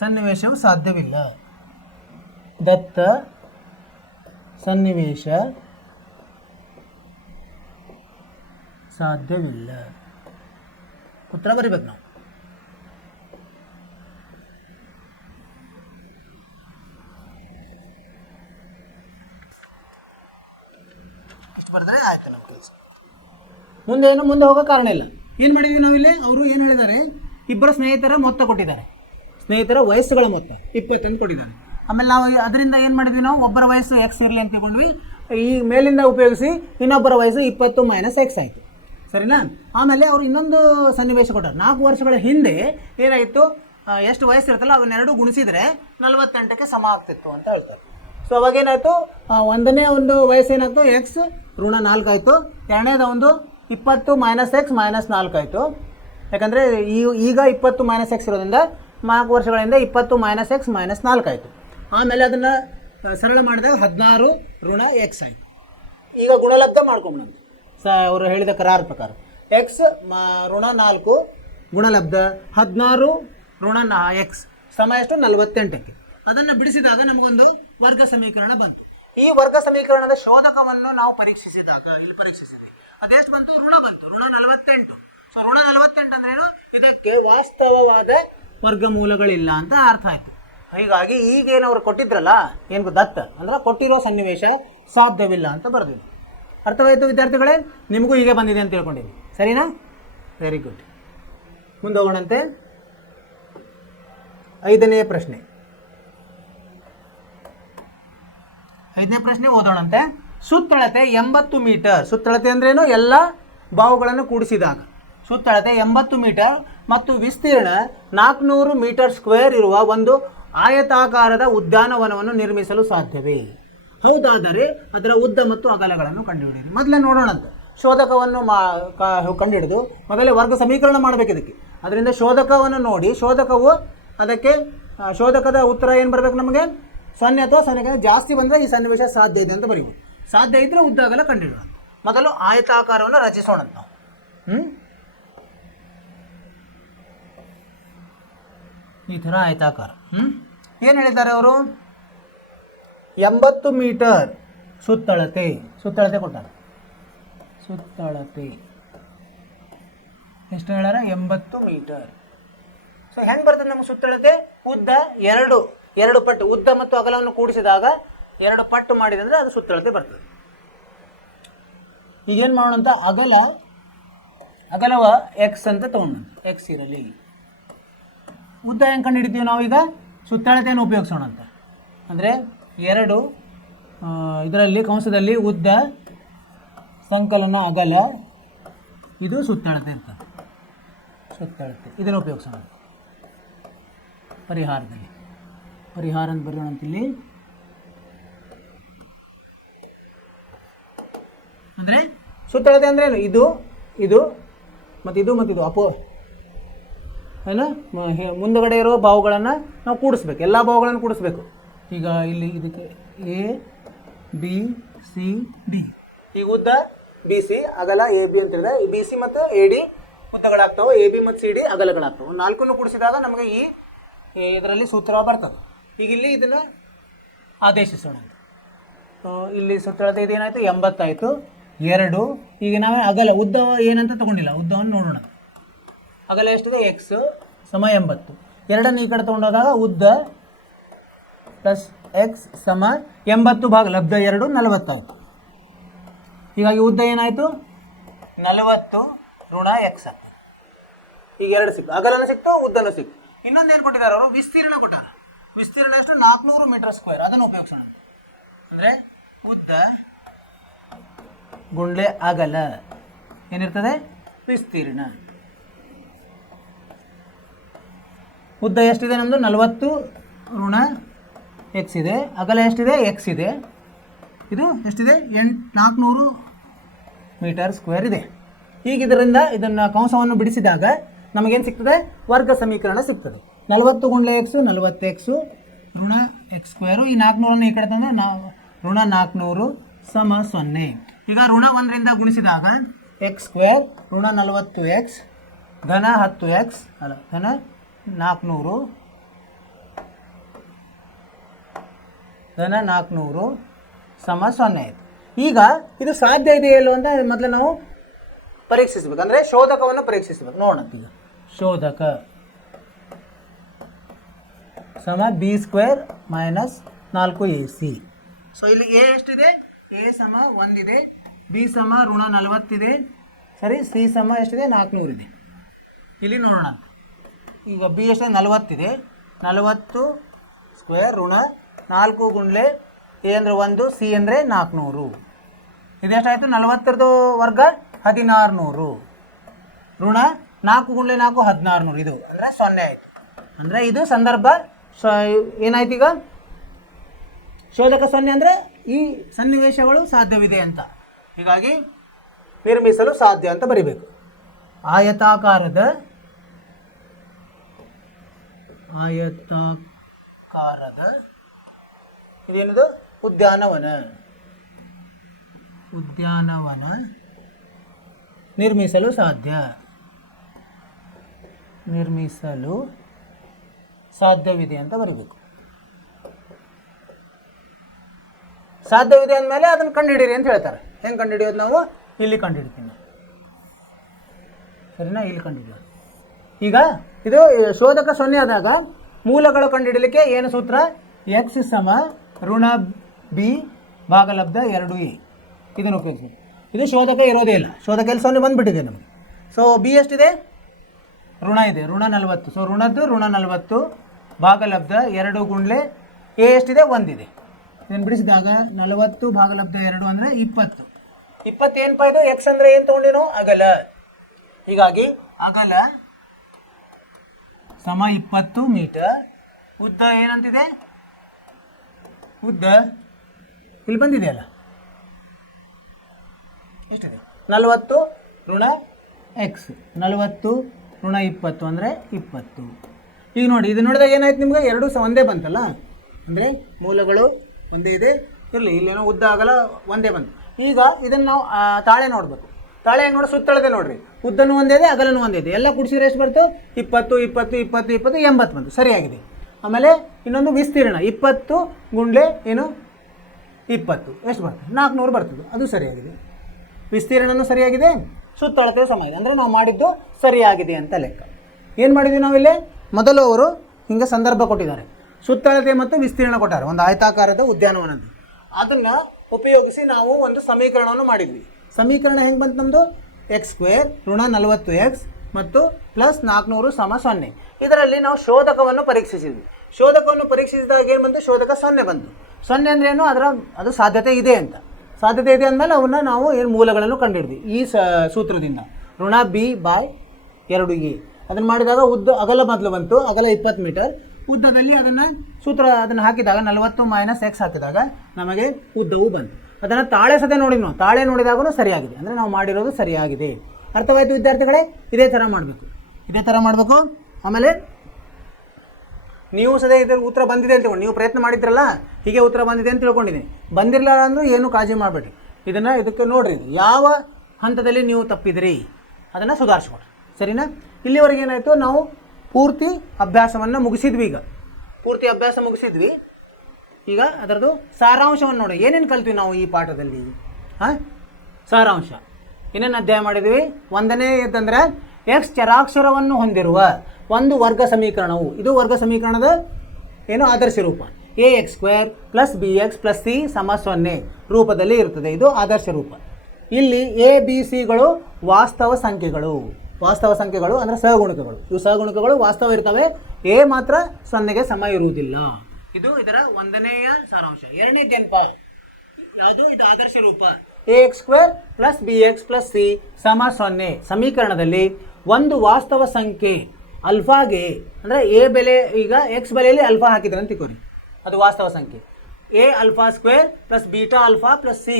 ಸನ್ನಿವೇಶವು ಸಾಧ್ಯವಿಲ್ಲ. ದತ್ತ ಸನ್ನಿವೇಶ ಸಾಧ್ಯವಿಲ್ಲ. ಉತ್ತರ ಬರಿಬೇಕು ನಾವು. ಇಷ್ಟು ಬರೆದ್ರೆ ಆಯ್ತು ನಮ್ಮ ಕೆಲಸ. ಮುಂದೆ ಹೋಗೋ ಕಾರಣ ಇಲ್ಲ. ಏನು ಮಾಡಿದ್ವಿ ನಾವಿಲ್ಲಿ, ಅವರು ಏನು ಹೇಳಿದ್ದಾರೆ, ಇಬ್ಬರು ಸ್ನೇಹಿತರ ಮೊತ್ತ ಕೊಟ್ಟಿದ್ದಾರೆ. ಸ್ನೇಹಿತರ ವಯಸ್ಸುಗಳ ಮೊತ್ತ 20 ಅಂತ ಕೊಟ್ಟಿದ್ದಾರೆ. ಆಮೇಲೆ ನಾವು ಅದರಿಂದ ಏನು ಮಾಡಿದ್ವಿ, ನಾವು ಒಬ್ಬರ ವಯಸ್ಸು ಎಕ್ಸ್ ಇರಲಿ ಅಂತ ತಗೊಂಡ್ವಿ. ಈ ಮೇಲಿಂದ ಉಪಯೋಗಿಸಿ ಇನ್ನೊಬ್ಬರ ವಯಸ್ಸು 20 ಮೈನಸ್ ಎಕ್ಸ್ ಆಯಿತು, ಸರಿನಾ? ಆಮೇಲೆ ಅವರು ಇನ್ನೊಂದು ಸನ್ನಿವೇಶ ಕೊಟ್ಟರು. 4 ವರ್ಷಗಳ ಹಿಂದೆ ಏನಾಯಿತು, ಎಷ್ಟು ವಯಸ್ಸಿರುತ್ತಲ್ಲ ಅವನ್ನೆರಡು ಗುಣಿಸಿದರೆ 48ಕ್ಕೆ ಸಮ ಆಗ್ತಿತ್ತು ಅಂತ ಹೇಳ್ತಾರೆ. ಸೊ ಅವಾಗೇನಾಯಿತು, ಒಂದನೇ ಒಂದು ವಯಸ್ಸು ಏನಾಯಿತು ಎಕ್ಸ್ ಋಣ 4 ಆಯಿತು, ಎರಡನೇದು ಒಂದು 20 ಮೈನಸ್ ಎಕ್ಸ್ ಮೈನಸ್ 4 ಆಯಿತು. ಯಾಕಂದರೆ ಈಗ 20 ಮೈನಸ್ ಎಕ್ಸ್ ಇರೋದ್ರಿಂದ 4 ವರ್ಷಗಳಿಂದ 20 ಮೈನಸ್ ಎಕ್ಸ್ ಮೈನಸ್ 4 ಆಯಿತು. ಆಮೇಲೆ ಅದನ್ನು ಸರಳ ಮಾಡಿದಾಗ 16 ಋಣ ಎಕ್ಸ್ ಆಯಿತು. ಈಗ ಗುಣಲಬ್ಧ ಮಾಡ್ಕೊಂಬಿಡೋಣ. ಅವರು ಹೇಳಿದ ಕರಾರು ಪ್ರಕಾರ ಎಕ್ಸ್ ಋಣ 4 ಗುಣಲಬ್ಧ 16 ಋಣ ಎಕ್ಸ್ ಸಮ ಎಷ್ಟು 48ಕ್ಕೆ. ಅದನ್ನು ಬಿಡಿಸಿದಾಗ ನಮಗೊಂದು ವರ್ಗ ಸಮೀಕರಣ ಬಂತು. ಈ ವರ್ಗ ಸಮೀಕರಣದ ಶೋಧಕವನ್ನು ನಾವು ಪರೀಕ್ಷಿಸಿದಾಗ ಇಲ್ಲಿ ಪರೀಕ್ಷಿಸಿದ್ವಿ, ಅದೆಷ್ಟು ಬಂತು, ಋಣ ಬಂತು, ಋಣ 48. ಸೊ ಋಣ 48 ಅಂದ್ರೇನು, ಇದಕ್ಕೆ ವಾಸ್ತವವಾದ ವರ್ಗಮೂಲಗಳಿಲ್ಲ ಅಂತ ಅರ್ಥ ಆಯಿತು. ಹೀಗಾಗಿ ಈಗೇನು ಅವ್ರು ಕೊಟ್ಟಿದ್ರಲ್ಲ ಏನು ದತ್ತ ಅಂದ್ರೆ ಕೊಟ್ಟಿರೋ ಸನ್ನಿವೇಶ ಸಾಧ್ಯವಿಲ್ಲ ಅಂತ ಬರೆದಿದ್ವಿ. ಅರ್ಥವಾಯಿತು ವಿದ್ಯಾರ್ಥಿಗಳೇ? ನಿಮಗೂ ಹೀಗೆ ಬಂದಿದೆ ಅಂತ ತಿಳ್ಕೊಂಡಿದ್ದೀನಿ, ಸರಿನಾ? Very good. ಮುಂದೆ ಹೋಗೋಣಂತೆ. 5ನೇ ಪ್ರಶ್ನೆ. 5ನೇ ಪ್ರಶ್ನೆ ಓದೋಣಂತೆ. ಸುತ್ತಳತೆ 80 ಮೀಟರ್. ಸುತ್ತಳತೆ ಅಂದ್ರೇನು, ಎಲ್ಲ ಬಾವುಗಳನ್ನು ಕೂಡಿಸಿದಾಗ ಸುತ್ತಳತೆ 80 ಮೀಟರ್ ಮತ್ತು ವಿಸ್ತೀರ್ಣ 400 ಮೀಟರ್ ಸ್ಕ್ವೇರ್ ಇರುವ ಒಂದು ಆಯತಾಕಾರದ ಉದ್ಯಾನವನವನ್ನು ನಿರ್ಮಿಸಲು ಸಾಧ್ಯವೇ? ಹೌದಾದರೆ ಅದರ ಉದ್ದ ಮತ್ತು ಅಗಲಗಳನ್ನು ಕಂಡುಹಿಡಿಯಿರಿ. ಮೊದಲೇ ನೋಡೋಣಂತೆ. ಶೋಧಕವನ್ನು ಕಂಡುಹಿಡಿದು ಮೊದಲೇ ವರ್ಗ ಸಮೀಕರಣ ಮಾಡಬೇಕು ಇದಕ್ಕೆ. ಅದರಿಂದ ಶೋಧಕವನ್ನು ನೋಡಿ, ಅದಕ್ಕೆ ಶೋಧಕದ ಉತ್ತರ ಏನು ಬರಬೇಕು ನಮಗೆ, 0 ಅಥವಾ 0ಕ್ಕಿಂತ ಜಾಸ್ತಿ ಬಂದರೆ ಈ ಸನ್ನಿವೇಶ ಸಾಧ್ಯ ಇದೆ ಅಂತ ಬರೀಬೋದು. ಸಾಧ್ಯ ಇದ್ದರೆ ಉದ್ದ ಅಗಲ ಕಂಡುಹಿಡೋಣ. ಮೊದಲು ಆಯತಾಕಾರವನ್ನು ರಚಿಸೋಣ ನಾವು. ಈ ಥರ ಆಯತಾಕಾರ. ಏನು ಹೇಳಿದ್ದಾರೆ ಅವರು, 80 ಮೀಟರ್ ಸುತ್ತಳತೆ ಕೊಟ್ಟಾರೆ. ಸುತ್ತಳತೆ ಎಷ್ಟು ಹೇಳ್ಯಾರ, 80 ಮೀಟರ್. ಸೊ ಹೆಂಗೆ ಬರ್ತದೆ ನಮಗೆ ಸುತ್ತಳತೆ, ಉದ್ದ ಎರಡು ಪಟ್ಟು, ಉದ್ದ ಮತ್ತು ಅಗಲವನ್ನು ಕೂಡಿಸಿದಾಗ 2 ಪಟ್ಟು ಮಾಡಿದಂದ್ರೆ ಅದು ಸುತ್ತಳತೆ ಬರ್ತದೆ. ಈಗೇನು ಮಾಡೋಣ ಅಂತ, ಅಗಲವ ಎಕ್ಸ್ ಅಂತ ತಗೊಂಡು ಎಕ್ಸ್ ಇರಲಿ. ಉದ್ದ ಹೆಂಗೆ ಕಂಡು ಹಿಡಿತೀವಿ ನಾವೀಗ ಸುತ್ತಳತೆಯನ್ನು ಉಪಯೋಗಿಸೋಣ ಅಂತ. ಅಂದರೆ ಎರಡು ಇದರಲ್ಲಿ ಕಂಸದಲ್ಲಿ ಉದ್ದ ಸಂಕಲನ ಅಗಲ ಇದು ಸುತ್ತಳತೆ ಇರ್ತದೆ. ಸುತ್ತಳತೆ ಇದನ್ನು ಉಪಯೋಗಿಸೋಣ ಪರಿಹಾರದಲ್ಲಿ. ಪರಿಹಾರ ಅಂತ ಬರೆಯೋಣ ಅಂತಿಲ್ಲಿ. ಅಂದರೆ ಸುತ್ತಳತೆ ಅಂದರೆ ಏನು, ಇದು ಇದು ಮತ್ತು ಇದು ಮತ್ತು ಇದು ಏನು ಮುಂದುಗಡೆ ಇರೋ ಬಾವುಗಳನ್ನು ನಾವು ಕೂಡಿಸ್ಬೇಕು, ಎಲ್ಲ ಬಾವುಗಳನ್ನು ಕೂಡಿಸ್ಬೇಕು. ಈಗ ಇಲ್ಲಿ ಇದಕ್ಕೆ ಎ ಬಿ ಸಿ ಡಿ, ಈಗ ಉದ್ದ ಬಿ ಸಿ ಅಗಲ ಎ ಬಿ ಅಂತ ಹೇಳಿದ್ರೆ ಈ ಬಿ ಸಿ ಮತ್ತು ಎ ಡಿ ಉದ್ದಗಳಾಗ್ತವೆ, ಎ ಬಿ ಮತ್ತು ಸಿ ಡಿ ಅಗಲಗಳಾಗ್ತವೆ. ನಾಲ್ಕನ್ನು ಕೂಡಿಸಿದಾಗ ನಮಗೆ ಈ ಇದರಲ್ಲಿ ಸೂತ್ರ ಬರ್ತದೆ. ಈಗ ಇಲ್ಲಿ ಇದನ್ನು ಆದೇಶಿಸೋಣ. ಇಲ್ಲಿ ಸುತ್ತಳತೆ ಇದೇನಾಯಿತು 80 ಆಯಿತು. 2 ಈಗ ನಾವು ಅಗಲ ಉದ್ದ ಏನಂತ ತೊಗೊಂಡಿಲ್ಲ, ಉದ್ದವನ್ನು ನೋಡೋಣ. ಅಗಲ ಎಷ್ಟಿದೆ ಎಕ್ಸ್ ಸಮ 80. 2 ಈ ಕಡೆ ತೊಗೊಂಡೋದಾಗ ಉದ್ದ ಪ್ಲಸ್ ಎಕ್ಸ್ ಸಮ 80 ಭಾಗ ಲಬ್ಧ 2 40 ಆಯಿತು. ಹೀಗಾಗಿ ಉದ್ದ ಏನಾಯಿತು 40 ಋಣ ಎಕ್ಸ್ ಆಗ್ತದೆ. ಈಗ 2 ಸಿಕ್ತು, ಅಗಲನೂ ಸಿಕ್ತು ಉದ್ದನೂ ಸಿಕ್ತು. ಇನ್ನೊಂದು ಏನು ಕೊಟ್ಟಿದ್ದಾರೆ ಅವರು, ವಿಸ್ತೀರ್ಣ ಕೊಟ್ಟಾರೆ. ವಿಸ್ತೀರ್ಣ ಎಷ್ಟು 400 ಮೀಟರ್ ಸ್ಕ್ವೇರ್. ಅದನ್ನು ಉಪಯೋಗಿಸೋಣ. ಅಂದರೆ ಉದ್ದ ಗುಂಡ್ಲೆ ಅಗಲ ಏನಿರ್ತದೆ ವಿಸ್ತೀರ್ಣ. ಉದ್ದ ಎಷ್ಟಿದೆ ನಮ್ಮದು 40 ಋಣ ಎಕ್ಸ್ ಇದೆ, ಅಗಲ ಎಷ್ಟಿದೆ ಎಕ್ಸ್ ಇದೆ. ಇದು ಎಷ್ಟಿದೆ 400 ಮೀಟರ್ ಸ್ಕ್ವೇರ್ ಇದೆ. ಈಗ ಇದರಿಂದ ಇದನ್ನು ಕಂಸವನ್ನು ಬಿಡಿಸಿದಾಗ ನಮಗೇನು ಸಿಗ್ತದೆ, ವರ್ಗ ಸಮೀಕರಣ ಸಿಗ್ತದೆ. 40 ಗುಂಡ್ಲೆ ಎಕ್ಸು 40 ಎಕ್ಸು ಋಣ ಎಕ್ಸ್ ಸ್ಕ್ವೇರು. ಈ 400 ಈ ಕಡೆ ತಂದರೆ ನಾವು ಋಣ 400 ಸಮ 0. ಈಗ ಋಣ 1ರಿಂದ ಗುಣಿಸಿದಾಗ ಎಕ್ಸ್ ಸ್ಕ್ವೇರ್ ಋಣ 40 ಎಕ್ಸ್ ಘನ 10 ಎಕ್ಸ್ ಅಲ್ಲ ಘನ 400 ಘನ 400 ಸಮ 0 ಆಯಿತು. ಈಗ ಇದು ಸಾಧ್ಯ ಇದೆಯಲ್ಲೋ ಅಂತ ಮೊದಲು ನಾವು ಪರೀಕ್ಷಿಸಬೇಕು. ಅಂದರೆ ಶೋಧಕವನ್ನು ಪರೀಕ್ಷಿಸಬೇಕು. ನೋಡೋಣ. ಈಗ ಶೋಧಕ ಸಮ B square minus 4ac. So ಇಲ್ಲಿ ಎ ಎಷ್ಟಿದೆ, ಎ ಸಮ 1 ಇದೆ, ಬಿ ಸಮ ಋಣ 40 ಇದೆ, ಸರಿ. ಸಿ ಸಮ ಎಷ್ಟಿದೆ 400 ಇದೆ. ಇಲ್ಲಿ ನೋಡೋಣ. ಈಗ ಬಿ ಎಷ್ಟಿದೆ 40 ಇದೆ, 40 ಸ್ಕ್ವೇರ್ ಋಣ 4 ಗುಂಡ್ಲೆ ಎ ಅಂದರೆ 1, ಸಿ ಅಂದರೆ 400. ಇದೆಷ್ಟಾಯಿತು 40ರದ್ದು ವರ್ಗ 1600 ಋಣ 4 ಗುಂಡ್ಲೆ 4 1600. ಇದು ಅಂದರೆ 0 ಆಯಿತು. ಅಂದರೆ ಇದು ಸಂದರ್ಭ ಏನಾಯ್ತು, ಈಗ ಶೋಧಕ 0 ಅಂದರೆ ಈ ಸನ್ನಿವೇಶಗಳು ಸಾಧ್ಯವಿದೆ ಅಂತ. ಹೀಗಾಗಿ ನಿರ್ಮಿಸಲು ಸಾಧ್ಯ ಅಂತ ಬರಿಬೇಕು. ಆಯತಾಕಾರದ ಇದೇನದು ಉದ್ಯಾನವನ ನಿರ್ಮಿಸಲು ಸಾಧ್ಯವಿದೆ ಅಂತ ಬರಿಬೇಕು. ಸಾಧ್ಯವಿದೆ ಅಂದಮೇಲೆ ಅದನ್ನು ಕಂಡುಹಿಡಿಯಿರಿ ಅಂತ ಹೇಳ್ತಾರೆ. ಹೆಂಗೆ ಕಂಡುಹಿಡಿಯೋದು, ನಾವು ಇಲ್ಲಿ ಕಂಡುಹಿಡ್ತೀನಿ, ಸರಿನಾ? ಇಲ್ಲಿ ಕಂಡುಹಿಡಿಯೋದು. ಈಗ ಇದು ಶೋಧಕ 0 ಆದಾಗ ಮೂಲಗಳು ಕಂಡುಹಿಡಲಿಕ್ಕೆ ಏನು ಸೂತ್ರ, ಎಕ್ಸ್ ಸಮ ಋಣ ಬಿ ಭಾಗಲಬ್ಧ 2a. ಇದನ್ನು ಉಪಯೋಗಿಸ್ಬೇಕು. ಇದು ಶೋಧಕ ಇರೋದೇ ಇಲ್ಲ, ಶೋಧಕ ಇಲ್ಲಿ 0 ಬಂದುಬಿಟ್ಟಿದೆ ನಮಗೆ. ಸೊ ಬಿ ಎಷ್ಟಿದೆ, ಋಣ ಇದೆ, ಋಣ 40. ಸೊ ಋಣದ್ದು ಋಣ 40 ಭಾಗಲಬ್ಧ 2 ಗುಂಡ್ಲೆ ಎ ಎಷ್ಟಿದೆ 1 ಇದೆ. ಇದನ್ನು ಬಿಡಿಸಿದಾಗ 40 ಭಾಗಲಬ್ಧ 2 ಅಂದರೆ 20. 20 ಏನಪ್ಪ ಇದು, ಎಕ್ಸ್ ಅಂದರೆ ಏನು ತೊಗೊಂಡಿ ನಾವು, ಅಗಲ. ಹೀಗಾಗಿ ಅಗಲ ಸಮ 20 ಮೀಟರ್. ಉದ್ದ ಏನಂತಿದೆ, ಉದ್ದ ಇಲ್ಲಿ ಬಂದಿದೆಯಲ್ಲ ಎಷ್ಟಿದೆ 40 ಋಣ ಎಕ್ಸ್, 40 ಋಣ 20 ಅಂದರೆ 20. ಈಗ ನೋಡಿ, ಇದು ನೋಡಿದಾಗ ಏನಾಯ್ತು ನಿಮ್ಗೆ, ಎರಡು ಒಂದೇ ಬಂತಲ್ಲ. ಅಂದರೆ ಮೂಲಗಳು ಒಂದೇ ಇದೆ, ಇರಲಿ ಇಲ್ಲೇನೋ ಉದ್ದ ಆಗಲ್ಲ ಒಂದೇ ಬಂತು. ಈಗ ಇದನ್ನು ನಾವು ತಾಳೆ ನೋಡಬೇಕು. ತಾಳೆ ಹೆಂಗೆ ನೋಡಿ, ಸುತ್ತಳತೆ ನೋಡಿರಿ, ಉದ್ದನೂ ಒಂದೇ ಇದೆ ಅಗಲನೂ ಒಂದೇ ಇದೆ. ಎಲ್ಲ ಕೂಡಿಸಿದ್ರೆ ಎಷ್ಟು ಬರ್ತು, 20 20 20 20 80 ಬಂತು, ಸರಿಯಾಗಿದೆ. ಆಮೇಲೆ ಇನ್ನೊಂದು ವಿಸ್ತೀರ್ಣ 20 ಗುಂಡ್ಲೆ ಏನು 20 ಎಷ್ಟು ಬರ್ತದೆ 400 ಬರ್ತದೆ, ಅದು ಸರಿಯಾಗಿದೆ. ವಿಸ್ತೀರ್ಣನೂ ಸರಿಯಾಗಿದೆ, ಸುತ್ತಳತೆ ಸಮ ಇದೆ. ಅಂದರೆ ನಾವು ಮಾಡಿದ್ದು ಸರಿಯಾಗಿದೆ ಅಂತ ಲೆಕ್ಕ. ಏನು ಮಾಡಿದ್ವಿ ನಾವಿಲ್ಲಿ, ಮೊದಲು ಅವರು ಹಿಂಗೆ ಸಂದರ್ಭ ಕೊಟ್ಟಿದ್ದಾರೆ, ಸುತ್ತಳತೆ ಮತ್ತು ವಿಸ್ತೀರ್ಣ ಕೊಟ್ಟಾರೆ, ಒಂದು ಆಯತಾಕಾರದ ಉದ್ಯಾನವನದ್ದು. ಅದನ್ನು ಉಪಯೋಗಿಸಿ ನಾವು ಒಂದು ಸಮೀಕರಣವನ್ನು ಮಾಡಿದ್ವಿ. ಸಮೀಕರಣ ಹೆಂಗೆ ಬಂತು ನಮ್ಮದು, ಎಕ್ಸ್ ಸ್ಕ್ವೇರ್ ಋಣ 40 ಎಕ್ಸ್ ಮತ್ತು ಪ್ಲಸ್ 400 ಸಮ 0. ಇದರಲ್ಲಿ ನಾವು ಶೋಧಕವನ್ನು ಪರೀಕ್ಷಿಸಿದ್ವಿ. ಶೋಧಕವನ್ನು ಪರೀಕ್ಷಿಸಿದಾಗ ಏನು ಬಂತು? ಶೋಧಕ 0 ಬಂತು. 0 ಅಂದರೆ ಏನು? ಅದು ಸಾಧ್ಯತೆ ಇದೆ ಅಂತ. ಸಾಧ್ಯತೆ ಇದೆ ಅಂದಮೇಲೆ ಅವನ್ನ ನಾವು ಏನು ಮೂಲಗಳನ್ನು ಕಂಡುಹಿಡಿದ್ವಿ ಈ ಸೂತ್ರದಿಂದ. ಋಣ b/2a ಅದನ್ನು ಮಾಡಿದಾಗ ಅಗಲ ಮೊದಲು ಬಂತು, ಅಗಲ 20 ಮೀಟರ್. ಉದ್ದದಲ್ಲಿ ಅದನ್ನು ಹಾಕಿದಾಗ 40 - x ಹಾಕಿದಾಗ ನಮಗೆ ಉದ್ದವು ಬಂತು. ಅದನ್ನು ತಾಳೆ ಸದೇ ನೋಡಿದ್ವಿ ನಾವು. ತಾಳೆ ನೋಡಿದಾಗೂ ಸರಿಯಾಗಿದೆ, ಅಂದರೆ ನಾವು ಮಾಡಿರೋದು ಸರಿಯಾಗಿದೆ. ಅರ್ಥವಾಯಿತು ವಿದ್ಯಾರ್ಥಿಗಳೇ? ಇದೇ ಥರ ಮಾಡಬೇಕು. ಆಮೇಲೆ ನೀವು ಸದೇ ಇದ್ರ ಉತ್ತರ ಬಂದಿದೆ ಅಂತ ತಿಳ್ಕೊಂಡು ನೀವು ಪ್ರಯತ್ನ ಮಾಡಿದ್ರಲ್ಲ, ಹೀಗೆ ಉತ್ತರ ಬಂದಿದೆ ಅಂತ ತಿಳ್ಕೊಂಡಿದ್ದೀನಿ. ಬಂದಿರಲಿಲ್ಲ ಅಂದರೂ ಏನು ಕಾಳಜಿ ಮಾಡಬೇಡಿ. ಇದಕ್ಕೆ ನೋಡಿರಿ, ಯಾವ ಹಂತದಲ್ಲಿ ನೀವು ತಪ್ಪಿದಿರಿ ಅದನ್ನು ಸುಧಾರಿಸ್ಕೊಡ್ರಿ. ಸರಿನಾ? ಇಲ್ಲಿವರೆಗೆ ಏನಾಯಿತು? ನಾವು ಪೂರ್ತಿ ಅಭ್ಯಾಸವನ್ನು ಮುಗಿಸಿದ್ವಿ. ಈಗ ಅದರದ್ದು ಸಾರಾಂಶವನ್ನು ನೋಡಿ. ಏನೇನು ಕಲ್ತ್ವಿ ನಾವು ಈ ಪಾಠದಲ್ಲಿ? ಸಾರಾಂಶ ಏನೇನು ಅಧ್ಯಾಯ ಮಾಡಿದ್ವಿ? 1ನೇ ಇದ್ದಂದರೆ x ಚರಾಕ್ಷರವನ್ನು ಹೊಂದಿರುವ ಒಂದು ವರ್ಗ ಸಮೀಕರಣವು, ಇದು ವರ್ಗ ಸಮೀಕರಣದ ಏನು ಆದರ್ಶ ರೂಪ. ax² + bx + c = 0 ರೂಪದಲ್ಲಿ ಇರ್ತದೆ. ಇದು ಆದರ್ಶ ರೂಪ. ಇಲ್ಲಿ a b cಗಳು ವಾಸ್ತವ ಸಂಖ್ಯೆಗಳು ಅಂದರೆ ಸಹಗುಣಕಗಳು. ಇವು ಸಹಗುಣಕಗಳು ವಾಸ್ತವ ಇರ್ತವೆ. a ಮಾತ್ರ 0ಗೆ ಸಮ ಇರುವುದಿಲ್ಲ. ಇದು ಇದರ 1ನೇಯ ಸಾರಾಂಶ. 2ನೇದೇನಪ್ಪ? ಯಾವುದು? ಇದು ಆದರ್ಶ ರೂಪ. ax² + bx + c = 0 ಸಮೀಕರಣದಲ್ಲಿ ಒಂದು ವಾಸ್ತವ ಸಂಖ್ಯೆ ಅಲ್ಫಾಗೆ, ಅಂದರೆ a ಬೆಲೆ, ಈಗ x ಬೆಲೆಯಲ್ಲಿ ಅಲ್ಫಾ ಹಾಕಿದ್ರೆ ಅಂತ ತಿಳ್ಕೊಳ್ಳಿ, ಅದು ವಾಸ್ತವ ಸಂಖ್ಯೆ. a² + βα + c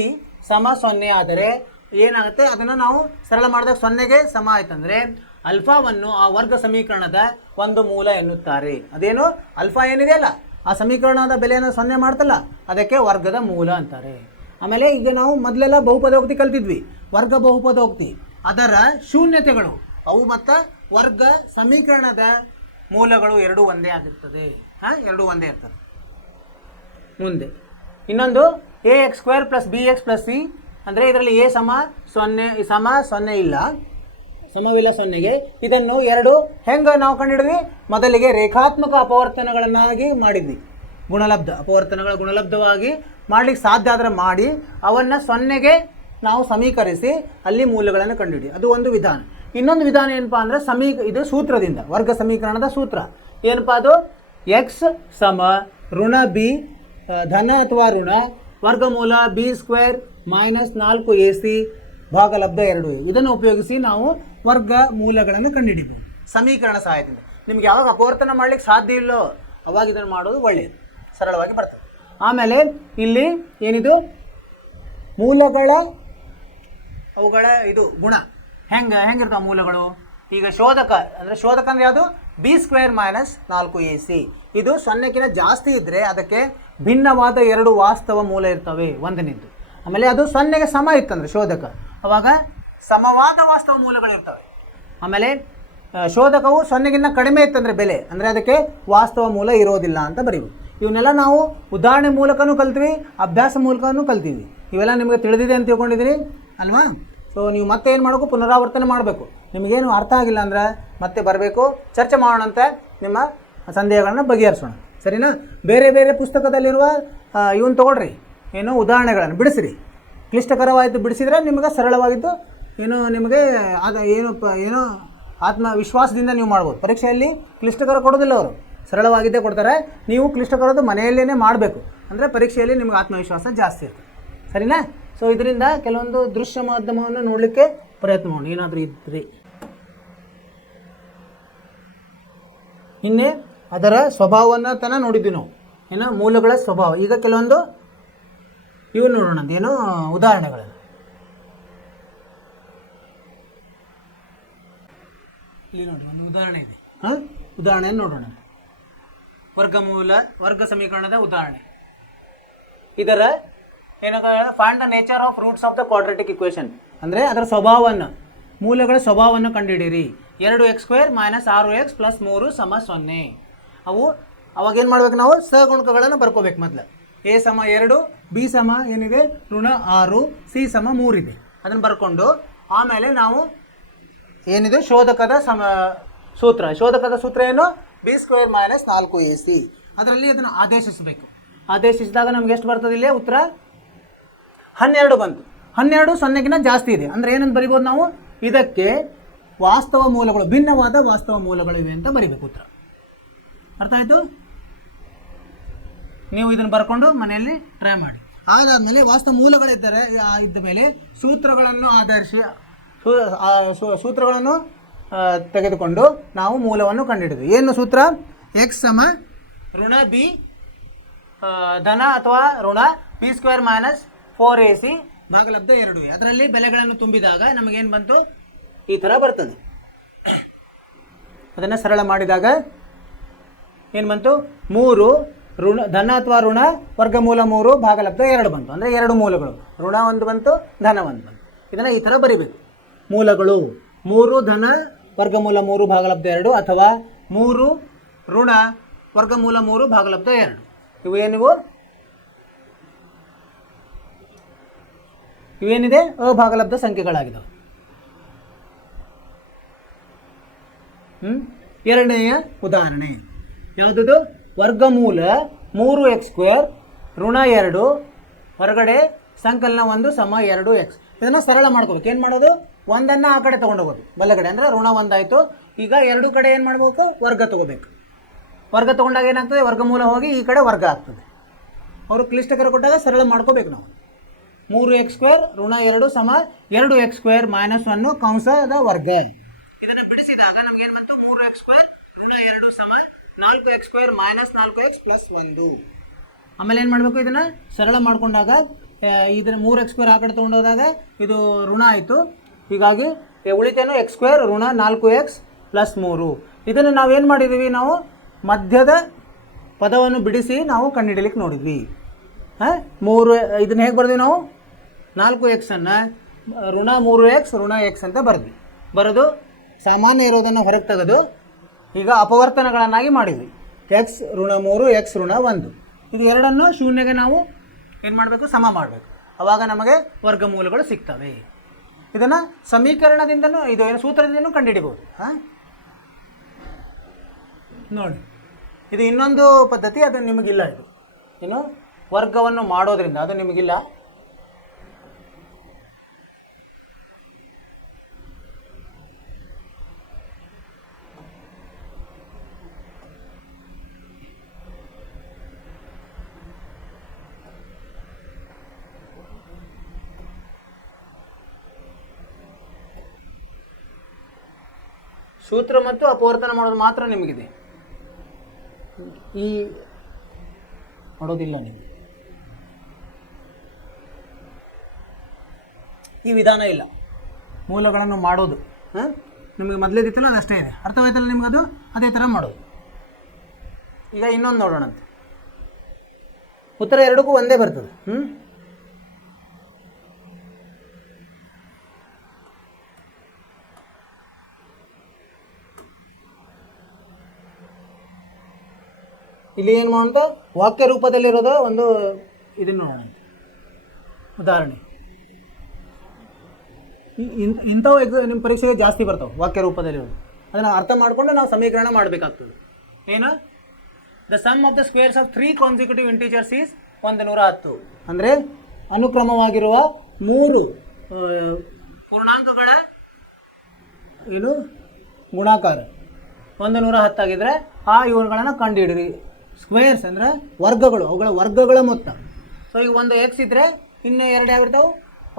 = 0 ಆದರೆ ಏನಾಗುತ್ತೆ? ಅದನ್ನು ನಾವು ಸರಳ ಮಾಡಿದಾಗ 0ಗೆ ಸಮ ಆಯ್ತಂದರೆ ಅಲ್ಫಾವನ್ನು ಆ ವರ್ಗ ಸಮೀಕರಣದ ಒಂದು ಮೂಲ ಎನ್ನುತ್ತಾರೆ. ಅದೇನು? ಅಲ್ಫಾ ಏನಿದೆಯಲ್ಲ, ಆ ಸಮೀಕರಣದ ಬೆಲೆಯನ್ನು 0 ಮಾಡ್ತಲ್ಲ, ಅದಕ್ಕೆ ವರ್ಗದ ಮೂಲ ಅಂತಾರೆ. ಆಮೇಲೆ ಈಗ ನಾವು ಮೊದಲೆಲ್ಲ ಬಹುಪದೋಕ್ತಿ ಕಲ್ತಿದ್ವಿ. ವರ್ಗ ಬಹುಪದೋಕ್ತಿ ಅದರ ಶೂನ್ಯತೆಗಳು ಅವು ಮತ್ತು ವರ್ಗ ಸಮೀಕರಣದ ಮೂಲಗಳು ಎರಡೂ ಒಂದೇ ಆಗಿರ್ತದೆ. ಎರಡೂ ಒಂದೇ ಇರ್ತದೆ. ಮುಂದೆ ಇನ್ನೊಂದು ax² + bx + c ಅಂದರೆ ಇದರಲ್ಲಿ a = 0 ಇಲ್ಲ, ಸಮವಿಲ್ಲ 0ಗೆ. ಇದನ್ನು ಎರಡು ಹೆಂಗೆ ನಾವು ಕಂಡುಹಿಡಿದ್ವಿ? ಮೊದಲಿಗೆ ರೇಖಾತ್ಮಕ ಅಪವರ್ತನಗಳನ್ನಾಗಿ ಮಾಡಿದ್ವಿ. ಗುಣಲಬ್ಧವಾಗಿ ಮಾಡ್ಲಿಕ್ಕೆ ಸಾಧ್ಯ ಆದರೆ ಮಾಡಿ ಅವನ್ನು 0ಗೆ ನಾವು ಸಮೀಕರಿಸಿ ಅಲ್ಲಿ ಮೂಲಗಳನ್ನು ಕಂಡುಹಿಡಿ. ಅದು ಒಂದು ವಿಧಾನ. ಇನ್ನೊಂದು ವಿಧಾನ ಏನಪ್ಪ ಅಂದರೆ ಇದು ಸೂತ್ರದಿಂದ, ವರ್ಗ ಸಮೀಕರಣದ ಸೂತ್ರ ಏನಪ್ಪ? ಅದು x ಋಣ b ಧನ ಅಥವಾ ಋಣ ವರ್ಗಮೂಲ b² - 4ac ಭಾಗಲಬ್ಧ 2a. ಇದನ್ನು ಉಪಯೋಗಿಸಿ ನಾವು ವರ್ಗ ಮೂಲಗಳನ್ನು ಕಂಡುಹಿಡಿಬಹುದು ಸಮೀಕರಣ ಸಹಾಯದಿಂದ. ನಿಮ್ಗೆ ಯಾವಾಗ ಅಪವರ್ತನ ಮಾಡ್ಲಿಕ್ಕೆ ಸಾಧ್ಯ ಇಲ್ಲೋ ಅವಾಗ ಇದನ್ನು ಮಾಡೋದು ಒಳ್ಳೆಯದು, ಸರಳವಾಗಿ ಬರ್ತದೆ. ಆಮೇಲೆ ಇಲ್ಲಿ ಏನಿದು ಅವುಗಳ ಇದು ಗುಣ ಹೆಂಗಿರ್ತಾವೆ ಮೂಲಗಳು? ಈಗ ಶೋಧಕ ಅಂದರೆ ಯಾವುದು? b² - 4ac. ಇದು 0ಕ್ಕಿಂತ ಜಾಸ್ತಿ ಇದ್ದರೆ ಅದಕ್ಕೆ ಭಿನ್ನವಾದ 2 ವಾಸ್ತವ ಮೂಲ ಇರ್ತವೆ, ಒಂದನೇದ್ದು. ಆಮೇಲೆ ಅದು 0ಗೆ ಸಮ ಇತ್ತಂದರೆ ಶೋಧಕ, ಅವಾಗ ಸಮವಾದ ವಾಸ್ತವ ಮೂಲಗಳಿರ್ತವೆ. ಆಮೇಲೆ ಶೋಧಕವು 0ಗಿಂತ ಕಡಿಮೆ ಇತ್ತಂದರೆ ಬೆಲೆ, ಅಂದರೆ ಅದಕ್ಕೆ ವಾಸ್ತವ ಮೂಲ ಇರೋದಿಲ್ಲ ಅಂತ ಬರೀಬೋದು. ಇವನ್ನೆಲ್ಲ ನಾವು ಉದಾಹರಣೆ ಮೂಲಕನೂ ಕಲ್ತೀವಿ, ಅಭ್ಯಾಸ ಮೂಲಕನೂ ಕಲ್ತೀವಿ. ಇವೆಲ್ಲ ನಿಮಗೆ ತಿಳಿದಿದೆ ಅಂತ ತಿಳ್ಕೊಂಡಿದ್ದೀರಿ ಅಲ್ವಾ? ಸೊ ನೀವು ಮತ್ತೆ ಏನು ಮಾಡಬೇಕು? ಪುನರಾವರ್ತನೆ ಮಾಡಬೇಕು. ನಿಮಗೇನು ಅರ್ಥ ಆಗಿಲ್ಲ ಅಂದ್ರೆ ಮತ್ತೆ ಬರಬೇಕು, ಚರ್ಚೆ ಮಾಡೋಣಂತ, ನಿಮ್ಮ ಸಂದೇಹಗಳನ್ನು ಬಗೆಹರಿಸೋಣ. ಸರಿನಾ? ಬೇರೆ ಬೇರೆ ಪುಸ್ತಕದಲ್ಲಿರುವ ಇವನ್ನ ತೊಗೊಳ್ರಿ, ಏನು ಉದಾಹರಣೆಗಳನ್ನು ಬಿಡಿಸಿರಿ. ಕ್ಲಿಷ್ಟಕರವಾಯಿತು ಬಿಡಿಸಿದರೆ ನಿಮಗೆ ಸರಳವಾಗಿದ್ದು ನಿಮಗೆ ಏನೋ ಆತ್ಮವಿಶ್ವಾಸದಿಂದ ನೀವು ಮಾಡ್ಬೋದು. ಪರೀಕ್ಷೆಯಲ್ಲಿ ಕ್ಲಿಷ್ಟಕರ ಕೊಡೋದಿಲ್ಲ, ಅವರು ಸರಳವಾಗಿದ್ದೇ ಕೊಡ್ತಾರೆ. ನೀವು ಕ್ಲಿಷ್ಟಕರದ್ದು ಮನೆಯಲ್ಲೇ ಮಾಡಬೇಕು, ಅಂದರೆ ಪರೀಕ್ಷೆಯಲ್ಲಿ ನಿಮಗೆ ಆತ್ಮವಿಶ್ವಾಸ ಜಾಸ್ತಿ ಇರ್ತದೆ. ಸರಿನಾ? ಸೊ ಇದರಿಂದ ಕೆಲವೊಂದು ದೃಶ್ಯ ಮಾಧ್ಯಮವನ್ನು ನೋಡಲಿಕ್ಕೆ ಪ್ರಯತ್ನ ಮಾಡೋಣ, ಏನಾದರೂ ಇದ್ದರೆ. ಇನ್ನೇ ಅದರ ಸ್ವಭಾವವನ್ನು ನೋಡಿದ್ವಿ ನಾವು, ಏನು ಮೂಲಗಳ ಸ್ವಭಾವ. ಈಗ ಕೆಲವೊಂದು ಇವು ನೋಡೋಣ, ಏನು ಉದಾಹರಣೆಗಳನ್ನು. ಇಲ್ಲಿ ನೋಡಿ ಒಂದು ಉದಾಹರಣೆ ಇದೆ. ಉದಾಹರಣೆಯನ್ನು ನೋಡೋಣ. ವರ್ಗ ಸಮೀಕರಣದ ಉದಾಹರಣೆ. ಇದರ find the nature of roots of the quadratic equation, ಅಂದರೆ ಅದರ ಸ್ವಭಾವವನ್ನು, ಮೂಲಗಳ ಸ್ವಭಾವವನ್ನು ಕಂಡುಹಿಡಿಯಿರಿ. 2x² - 6x + 3 = 0. ಅವಾಗ ಏನು ಮಾಡ್ಬೇಕು? ನಾವು ಸಹಗುಣಕಗಳನ್ನು ಬರ್ಕೋಬೇಕು. ಮೊದಲು a = 2, b ಏನಿದೆ ಋಣ 6, c 3 ಇದೆ. ಅದನ್ನು ಬರ್ಕೊಂಡು ಆಮೇಲೆ ನಾವು ಏನಿದೆ ಶೋಧಕದ ಶೋಧಕದ ಸೂತ್ರ ಏನು? b² - 4ac. ಅದರಲ್ಲಿ ಅದನ್ನು ಆದೇಶಿಸಬೇಕು. ಆದೇಶಿಸಿದಾಗ ನಮ್ಗೆ ಎಷ್ಟು ಬರ್ತದೆ? ಇಲ್ಲಿ ಉತ್ತರ 12 ಬಂತು. 12 0ಗಿಂತ ಜಾಸ್ತಿ ಇದೆ ಅಂದರೆ ಏನಂತ ಬರಿಬೋದು ನಾವು? ಇದಕ್ಕೆ ವಾಸ್ತವ ಮೂಲಗಳು, ಭಿನ್ನವಾದ ವಾಸ್ತವ ಮೂಲಗಳಿವೆ ಅಂತ ಬರೀಬೇಕು ಉತ್ತರ. ಅರ್ಥ ಆಯಿತು? ನೀವು ಇದನ್ನು ಬರ್ಕೊಂಡು ಮನೆಯಲ್ಲಿ ಟ್ರೈ ಮಾಡಿ. ಅದಾದಮೇಲೆ ವಾಸ್ತವ ಮೂಲಗಳಿದ್ದರೆ ಇದ್ದ ಮೇಲೆ ಸೂತ್ರಗಳನ್ನು ಆಧರಿಸಿ ಸೂತ್ರಗಳನ್ನು ತೆಗೆದುಕೊಂಡು ನಾವು ಮೂಲವನ್ನು ಕಂಡುಹಿಡಿದ್ವಿ. ಏನು ಸೂತ್ರ? ಎಕ್ಸ್ ಸಮ ಋಣ ಬಿ ಧನ ಅಥವಾ ಋಣ B square minus 4ac ಭಾಗಲಬ್ಧ 2a. ಅದರಲ್ಲಿ ಬೆಲೆಗಳನ್ನು ತುಂಬಿದಾಗ ನಮಗೇನು ಬಂತು? ಈ ಥರ ಬರ್ತದೆ. ಅದನ್ನು ಸರಳ ಮಾಡಿದಾಗ ಏನು ಬಂತು? 3 ಋಣ ಧನ ಅಥವಾ ಋಣ ವರ್ಗಮೂಲ 3 ಭಾಗಲಬ್ಧ 2 ಬಂತು. ಅಂದರೆ 2 ಮೂಲಗಳು, ಋಣ 1 ಬಂತು, ಧನ 1 ಬಂತು. ಇದನ್ನು ಈ ಥರ ಬರಿಬೇಕು. ಮೂಲಗಳು 3 ಧನ ವರ್ಗಮೂಲ 3 ಭಾಗಲಬ್ಧ 2 ಅಥವಾ 3 ಋಣ ವರ್ಗಮೂಲ 3 ಭಾಗಲಬ್ಧ 2. ಇವು ಇವೇನಿದೆ? ಅಭಾಗಲಬ್ಧ ಸಂಖ್ಯೆಗಳಾಗಿದ್ದಾವೆ. ಎರಡನೆಯ ಉದಾಹರಣೆ ಯಾವುದದು? ವರ್ಗಮೂಲ 3x² ಋಣ 2 ಹೊರಗಡೆ ಸಂಕಲನ 1 ಸಮ 2x. ಇದನ್ನು ಸರಳ ಮಾಡ್ಕೋಬೇಕು. ಏನು ಮಾಡೋದು? ಒಂದನ್ನು ಆ ಕಡೆ ತೊಗೊಂಡೋಗೋದು, ಬಲಗಡೆ ಅಂದರೆ ಋಣ 1 ಆಯಿತು. ಈಗ ಎರಡು ಕಡೆ ಏನು ಮಾಡಬೇಕು? ವರ್ಗ ತೊಗೋಬೇಕು. ವರ್ಗ ತೊಗೊಂಡಾಗ ಏನಾಗ್ತದೆ? ವರ್ಗಮೂಲ ಹೋಗಿ ಈ ಕಡೆ ವರ್ಗ ಆಗ್ತದೆ. ಅವರು ಕ್ಲಿಷ್ಟಕರ ಕೊಟ್ಟಾಗ ಸರಳ ಮಾಡ್ಕೋಬೇಕು ನಾವು. 3x² ಋಣ 2 ಸಮ 2x² ಮೈನಸ್ 1 ಕಂಸದ ವರ್ಗ. ಇದನ್ನು ಬಿಡಿಸಿದಾಗ ನಮಗೇನು ಬಂತು? 3x² ಋಣ 2 ಸಮ 4x² ಮೈನಸ್ 4x ಪ್ಲಸ್ 1. ಆಮೇಲೆ ಏನು ಮಾಡಬೇಕು? ಇದನ್ನು ಸರಳ ಮಾಡ್ಕೊಂಡಾಗ ಇದನ್ನು 3x² ಆ ಕಡೆ ತೊಗೊಂಡೋದಾಗ ಇದು ಋಣ ಆಯಿತು. ಹೀಗಾಗಿ ಉಳಿತೇನೋ x² ಋಣ 4x ಪ್ಲಸ್ 3. ಇದನ್ನು ನಾವೇನು ಮಾಡಿದ್ದೀವಿ? ನಾವು ಮಧ್ಯದ ಪದವನ್ನು ಬಿಡಿಸಿ ನಾವು ಕಂಡುಹಿಡಲಿಕ್ಕೆ ನೋಡಿದ್ವಿ. ಇದನ್ನು ಹೇಗೆ ಬರೆದ್ವಿ ನಾವು? 4x ಅನ್ನು ಋಣ 3x ಋಣ x ಅಂತ ಬರೆದು ಸಾಮಾನ್ಯ ಇರೋದನ್ನು ಹೊರಗೆ ತೆಗೆದು ಈಗ ಅಪವರ್ತನಗಳನ್ನಾಗಿ ಮಾಡಿದ್ವಿ. x ಋಣ 3 x ಋಣ 1. ಇದು ಎರಡನ್ನು ಶೂನ್ಯಗೆ ನಾವು ಏನು ಮಾಡಬೇಕು? ಸಮ ಮಾಡಬೇಕು. ಆವಾಗ ನಮಗೆ ವರ್ಗಮೂಲಗಳು ಸಿಗ್ತವೆ. ಇದನ್ನು ಸಮೀಕರಣದಿಂದನೂ ಇದು ಏನು ಸೂತ್ರದಿಂದನೂ ಕಂಡುಹಿಡಿಬೋದು. ನೋಡಿ, ಇದು ಇನ್ನೊಂದು ಪದ್ಧತಿ, ಅದು ನಿಮಗಿಲ್ಲ. ಇದು ಏನು ವರ್ಗವನ್ನು ಮಾಡೋದ್ರಿಂದ ಅದು ನಿಮಗಿಲ್ಲ. ಸೂತ್ರ ಮತ್ತು ಅಪವರ್ತನ ಮಾಡೋದು ಮಾತ್ರ ನಿಮಗಿದೆ, ಈ ಮಾಡೋದಿಲ್ಲ ನೀವು. ಈ ವಿಧಾನ ಇಲ್ಲ ಮೂಲಗಳನ್ನು ಮಾಡೋದು. ನಿಮಗೆ ಮೊದಲೇದಿತ್ತಲ್ಲ ಅದು ಅಷ್ಟೇ ಇದೆ. ಅರ್ಥವಾಯ್ತಲ್ಲ ನಿಮಗದು? ಅದೇ ಥರ ಮಾಡೋದು. ಈಗ ಇನ್ನೊಂದು ನೋಡೋಣಂತೆ. ಉತ್ತರ ಎರಡಕ್ಕೂ ಒಂದೇ ಬರ್ತದೆ. ಇಲ್ಲಿ ಏನು ಮಾಡೋಣ? ವಾಕ್ಯ ರೂಪದಲ್ಲಿರೋದು ಒಂದು ಇದನ್ನು ನೋಡೋಣ. ಉದಾಹರಣೆ ಇಂಥವು ನಿಮ್ಮ ಪರೀಕ್ಷೆಗೆ ಜಾಸ್ತಿ ಬರ್ತಾವೆ ವಾಕ್ಯ ರೂಪದಲ್ಲಿರೋದು. ಅದನ್ನು ಅರ್ಥ ಮಾಡಿಕೊಂಡು ನಾವು ಸಮೀಕರಣ ಮಾಡಬೇಕಾಗ್ತದೆ. ಏನು? The sum of the squares of 3 consecutive integers is 110. ಅಂದರೆ ಅನುಕ್ರಮವಾಗಿರುವ 3 ಪೂರ್ಣಾಂಕಗಳ ಏನು ಗುಣಾಕಾರ 110 ಆಗಿದ್ರೆ ಇವುಗಳನ್ನು ಕಂಡುಹಿಡಿರಿ. ಸ್ಕ್ವೇರ್ಸ್ ಅಂದರೆ ವರ್ಗಗಳು, ಅವುಗಳ ವರ್ಗಗಳ ಮೊತ್ತ. ಸೊ ಈಗ ಒಂದು x ಇದ್ದರೆ ಇನ್ನೂ 2 ಯಾವಿರ್ತಾವೆ?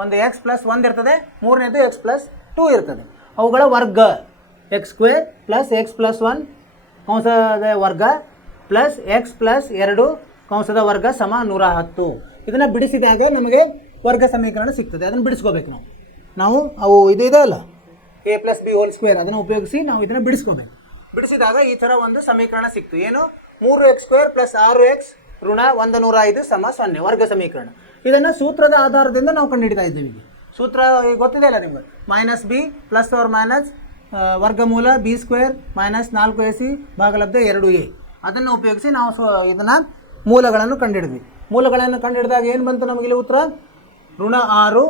ಒಂದು x ಪ್ಲಸ್ 1 ಇರ್ತದೆ, ಮೂರನೇದು x ಪ್ಲಸ್ 2 ಇರ್ತದೆ. ಅವುಗಳ ವರ್ಗ x² ಪ್ಲಸ್ x ಪ್ಲಸ್ 1 ಕಂಸದ ವರ್ಗ ಪ್ಲಸ್ x ಪ್ಲಸ್ 2 ಕಂಸದ ವರ್ಗ ಸಮ 110. ಇದನ್ನು ಬಿಡಿಸಿದಾಗ ನಮಗೆ ವರ್ಗ ಸಮೀಕರಣ ಸಿಗ್ತದೆ. ಅದನ್ನು ಬಿಡಿಸ್ಕೋಬೇಕು ನಾವು ಅವು ಇದು ಇದೆ ಅಲ್ಲ, a plus b whole square, ಅದನ್ನು ಉಪಯೋಗಿಸಿ ನಾವು ಇದನ್ನು ಬಿಡಿಸ್ಕೋಬೇಕು. ಬಿಡಿಸಿದಾಗ ಈ ಥರ ಒಂದು ಸಮೀಕರಣ ಸಿಕ್ತು. ಏನು? 3x² ಪ್ಲಸ್ 6x ಋಣ 105 ಸಮ 0 ವರ್ಗ ಸಮೀಕರಣ. ಇದನ್ನು ಸೂತ್ರದ ಆಧಾರದಿಂದ ನಾವು ಕಂಡುಹಿಡಿತಾ ಇದ್ದೀವಿ. ಸೂತ್ರ ಗೊತ್ತಿದೆ ಅಲ್ಲ ನಿಮ್ಗೆ? Minus B plus or minus ವರ್ಗಮೂಲ b² ಮೈನಸ್ 4ac ಭಾಗಲಬ್ಧ 2a. ಅದನ್ನು ಉಪಯೋಗಿಸಿ ನಾವು ಇದನ್ನು ಮೂಲಗಳನ್ನು ಕಂಡುಹಿಡಿದ್ವಿ. ಮೂಲಗಳನ್ನು ಕಂಡುಹಿಡಿದಾಗ ಏನು ಬಂತು ನಮಗಿಲ್ಲಿ ಉತ್ತರ? ಋಣ 6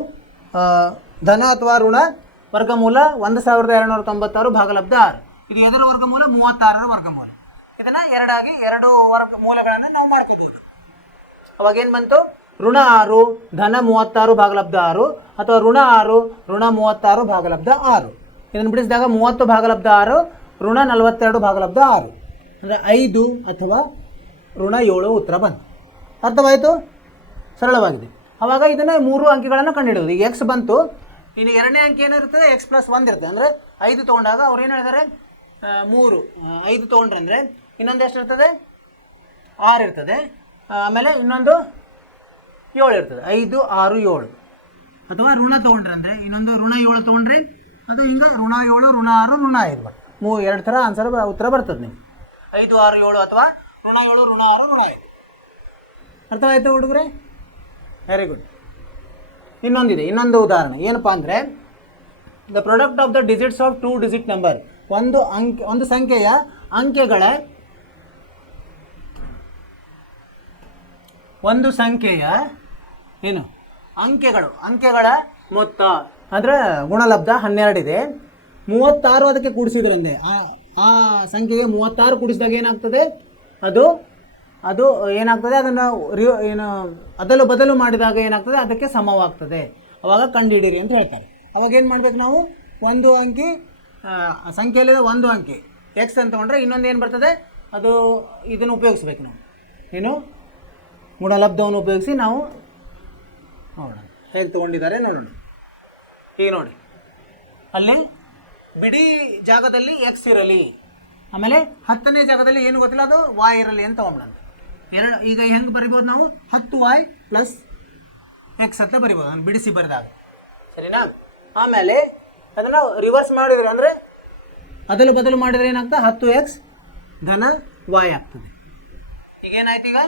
ಧನ ಅಥವಾ ಋಣ ವರ್ಗಮೂಲ 1296 ಭಾಗಲಬ್ಧ 6. ಇದು ಎದರ ವರ್ಗಮೂಲ? 36ರ ವರ್ಗಮೂಲ. ಇದನ್ನು ಎರಡಾಗಿ 2 ಮೂಲಗಳನ್ನು ನಾವು ಮಾಡ್ಕೋಬೋದು. ಅವಾಗೇನು ಬಂತು? ಋಣ 6 ಧನ 36 ಭಾಗಲಬ್ಧ 6 ಅಥವಾ ಋಣ 6 ಋಣ 36 ಭಾಗಲಬ್ಧ 6. ಇದನ್ನು ಬಿಡಿಸಿದಾಗ 30 ಭಾಗಲಬ್ಧ 6 ಋಣ 42 ಭಾಗಲಬ್ಧ 6 ಅಂದರೆ 5 ಅಥವಾ ಋಣ 7 ಉತ್ತರ ಬಂತು. ಅರ್ಥವಾಯಿತು? ಸರಳವಾಗಿದೆ. ಆವಾಗ ಇದನ್ನು 3 ಅಂಕಿಗಳನ್ನು ಕಂಡುಹಿಡಿಯೋದು. ಈಗ ಎಕ್ಸ್ ಬಂತು, ಇನ್ನು ಎರಡನೇ ಅಂಕಿ ಏನಿರ್ತದೆ ಎಕ್ಸ್ ಪ್ಲಸ್ 1 ಇರ್ತದೆ. ಅಂದರೆ 5 ತೊಗೊಂಡಾಗ ಅವ್ರು ಏನು ಹೇಳಿದ್ದಾರೆ 3 5 ತೊಗೊಂಡ್ರೆ ಅಂದರೆ ಇನ್ನೊಂದು ಎಷ್ಟು ಇರ್ತದೆ 6 ಇರ್ತದೆ. ಆಮೇಲೆ ಇನ್ನೊಂದು 7 ಇರ್ತದೆ. 5 6 7. ಅಥವಾ ಋಣ ತೊಗೊಂಡ್ರೆ ಅಂದರೆ ಇನ್ನೊಂದು ಋಣ 7 ತೊಗೊಂಡ್ರಿ ಅದು ಹಿಂಗೆ ಋಣ 7 ಋಣ 6 ಋಣ 5 2 ಥರ ಆನ್ಸರ್ ಉತ್ತರ ಬರ್ತದೆ ನಿಮ್ಗೆ. 5 6 7 ಅಥವಾ ಋಣ 7 ಋಣ 6 ಋಣ 5. ಅರ್ಥವಾಯ್ತು ಹುಡುಗರೆ? Very good. ಇನ್ನೊಂದಿದೆ, ಇನ್ನೊಂದು ಉದಾಹರಣೆ ಏನಪ್ಪ ಅಂದರೆ the product of the digits of 2 digit number. ಒಂದು ಸಂಖ್ಯೆಯ ಅಂಕೆಗಳ ಏನು ಅಂಕೆಗಳ ಮೊತ್ತ ಅಂದರೆ ಗುಣಲಬ್ಧ 12 ಇದೆ. 36 ಅದಕ್ಕೆ ಕೂಡಿಸಿದ್ರಂದೆ ಆ ಸಂಖ್ಯೆಗೆ 36 ಕೂಡಿಸಿದಾಗ ಏನಾಗ್ತದೆ ಅದು ಏನಾಗ್ತದೆ ಅದನ್ನು ಏನು ಅದಲು ಬದಲು ಮಾಡಿದಾಗ ಏನಾಗ್ತದೆ ಅದಕ್ಕೆ ಸಮವಾಗ್ತದೆ. ಅವಾಗ ಕಂಡುಹಿಡಿಯಿರಿ ಅಂತ ಹೇಳ್ತಾರೆ. ಅವಾಗ ಏನು ಮಾಡಬೇಕು ನಾವು, ಒಂದು ಅಂಕಿ ಸಂಖ್ಯೆಯಲ್ಲಿದೆ ಒಂದು ಅಂಕಿ ಎಕ್ಸ್ ಅಂತ ತೊಗೊಂಡ್ರೆ ಇನ್ನೊಂದು ಏನು ಬರ್ತದೆ ಅದು ಇದನ್ನು ಉಪಯೋಗಿಸ್ಬೇಕು ನಾವು. ಏನು ಗುಣಲಬ್ಧವನ್ನು ಉಪಯೋಗಿಸಿ ನಾವು ನೋಡೋಣ ಹೇಗೆ ತೊಗೊಂಡಿದ್ದಾರೆ ನೋಡೋಣ. ಈಗ ನೋಡಿ, ಅಲ್ಲಿ ಬಿಡಿ ಜಾಗದಲ್ಲಿ ಎಕ್ಸ್ ಇರಲಿ, ಆಮೇಲೆ 10ನೇ ಜಾಗದಲ್ಲಿ ಏನು ಗೊತ್ತಿಲ್ಲ ಅದು ವಾಯ್ ಇರಲಿ ಅಂತ ತೊಗೊಂಬಿಡೋಣ. ಈಗ ಹೆಂಗೆ ಬರಿಬೋದು ನಾವು 10y ಪ್ಲಸ್ ಎಕ್ಸ್ ಅಂತ ಬರಿಬೋದು ಅದನ್ನು ಬಿಡಿಸಿ ಬರೆದಾಗ, ಸರಿನಾ? ಆಮೇಲೆ ಅದನ್ನು ರಿವರ್ಸ್ ಮಾಡಿದರೆ ಅಂದರೆ ಅದಲು ಬದಲು ಮಾಡಿದರೆ ಏನಾಗ್ತದೆ 10x ಧನ y ಆಗ್ತದೆ. ಈಗ ಏನಾಯ್ತು, ಈಗ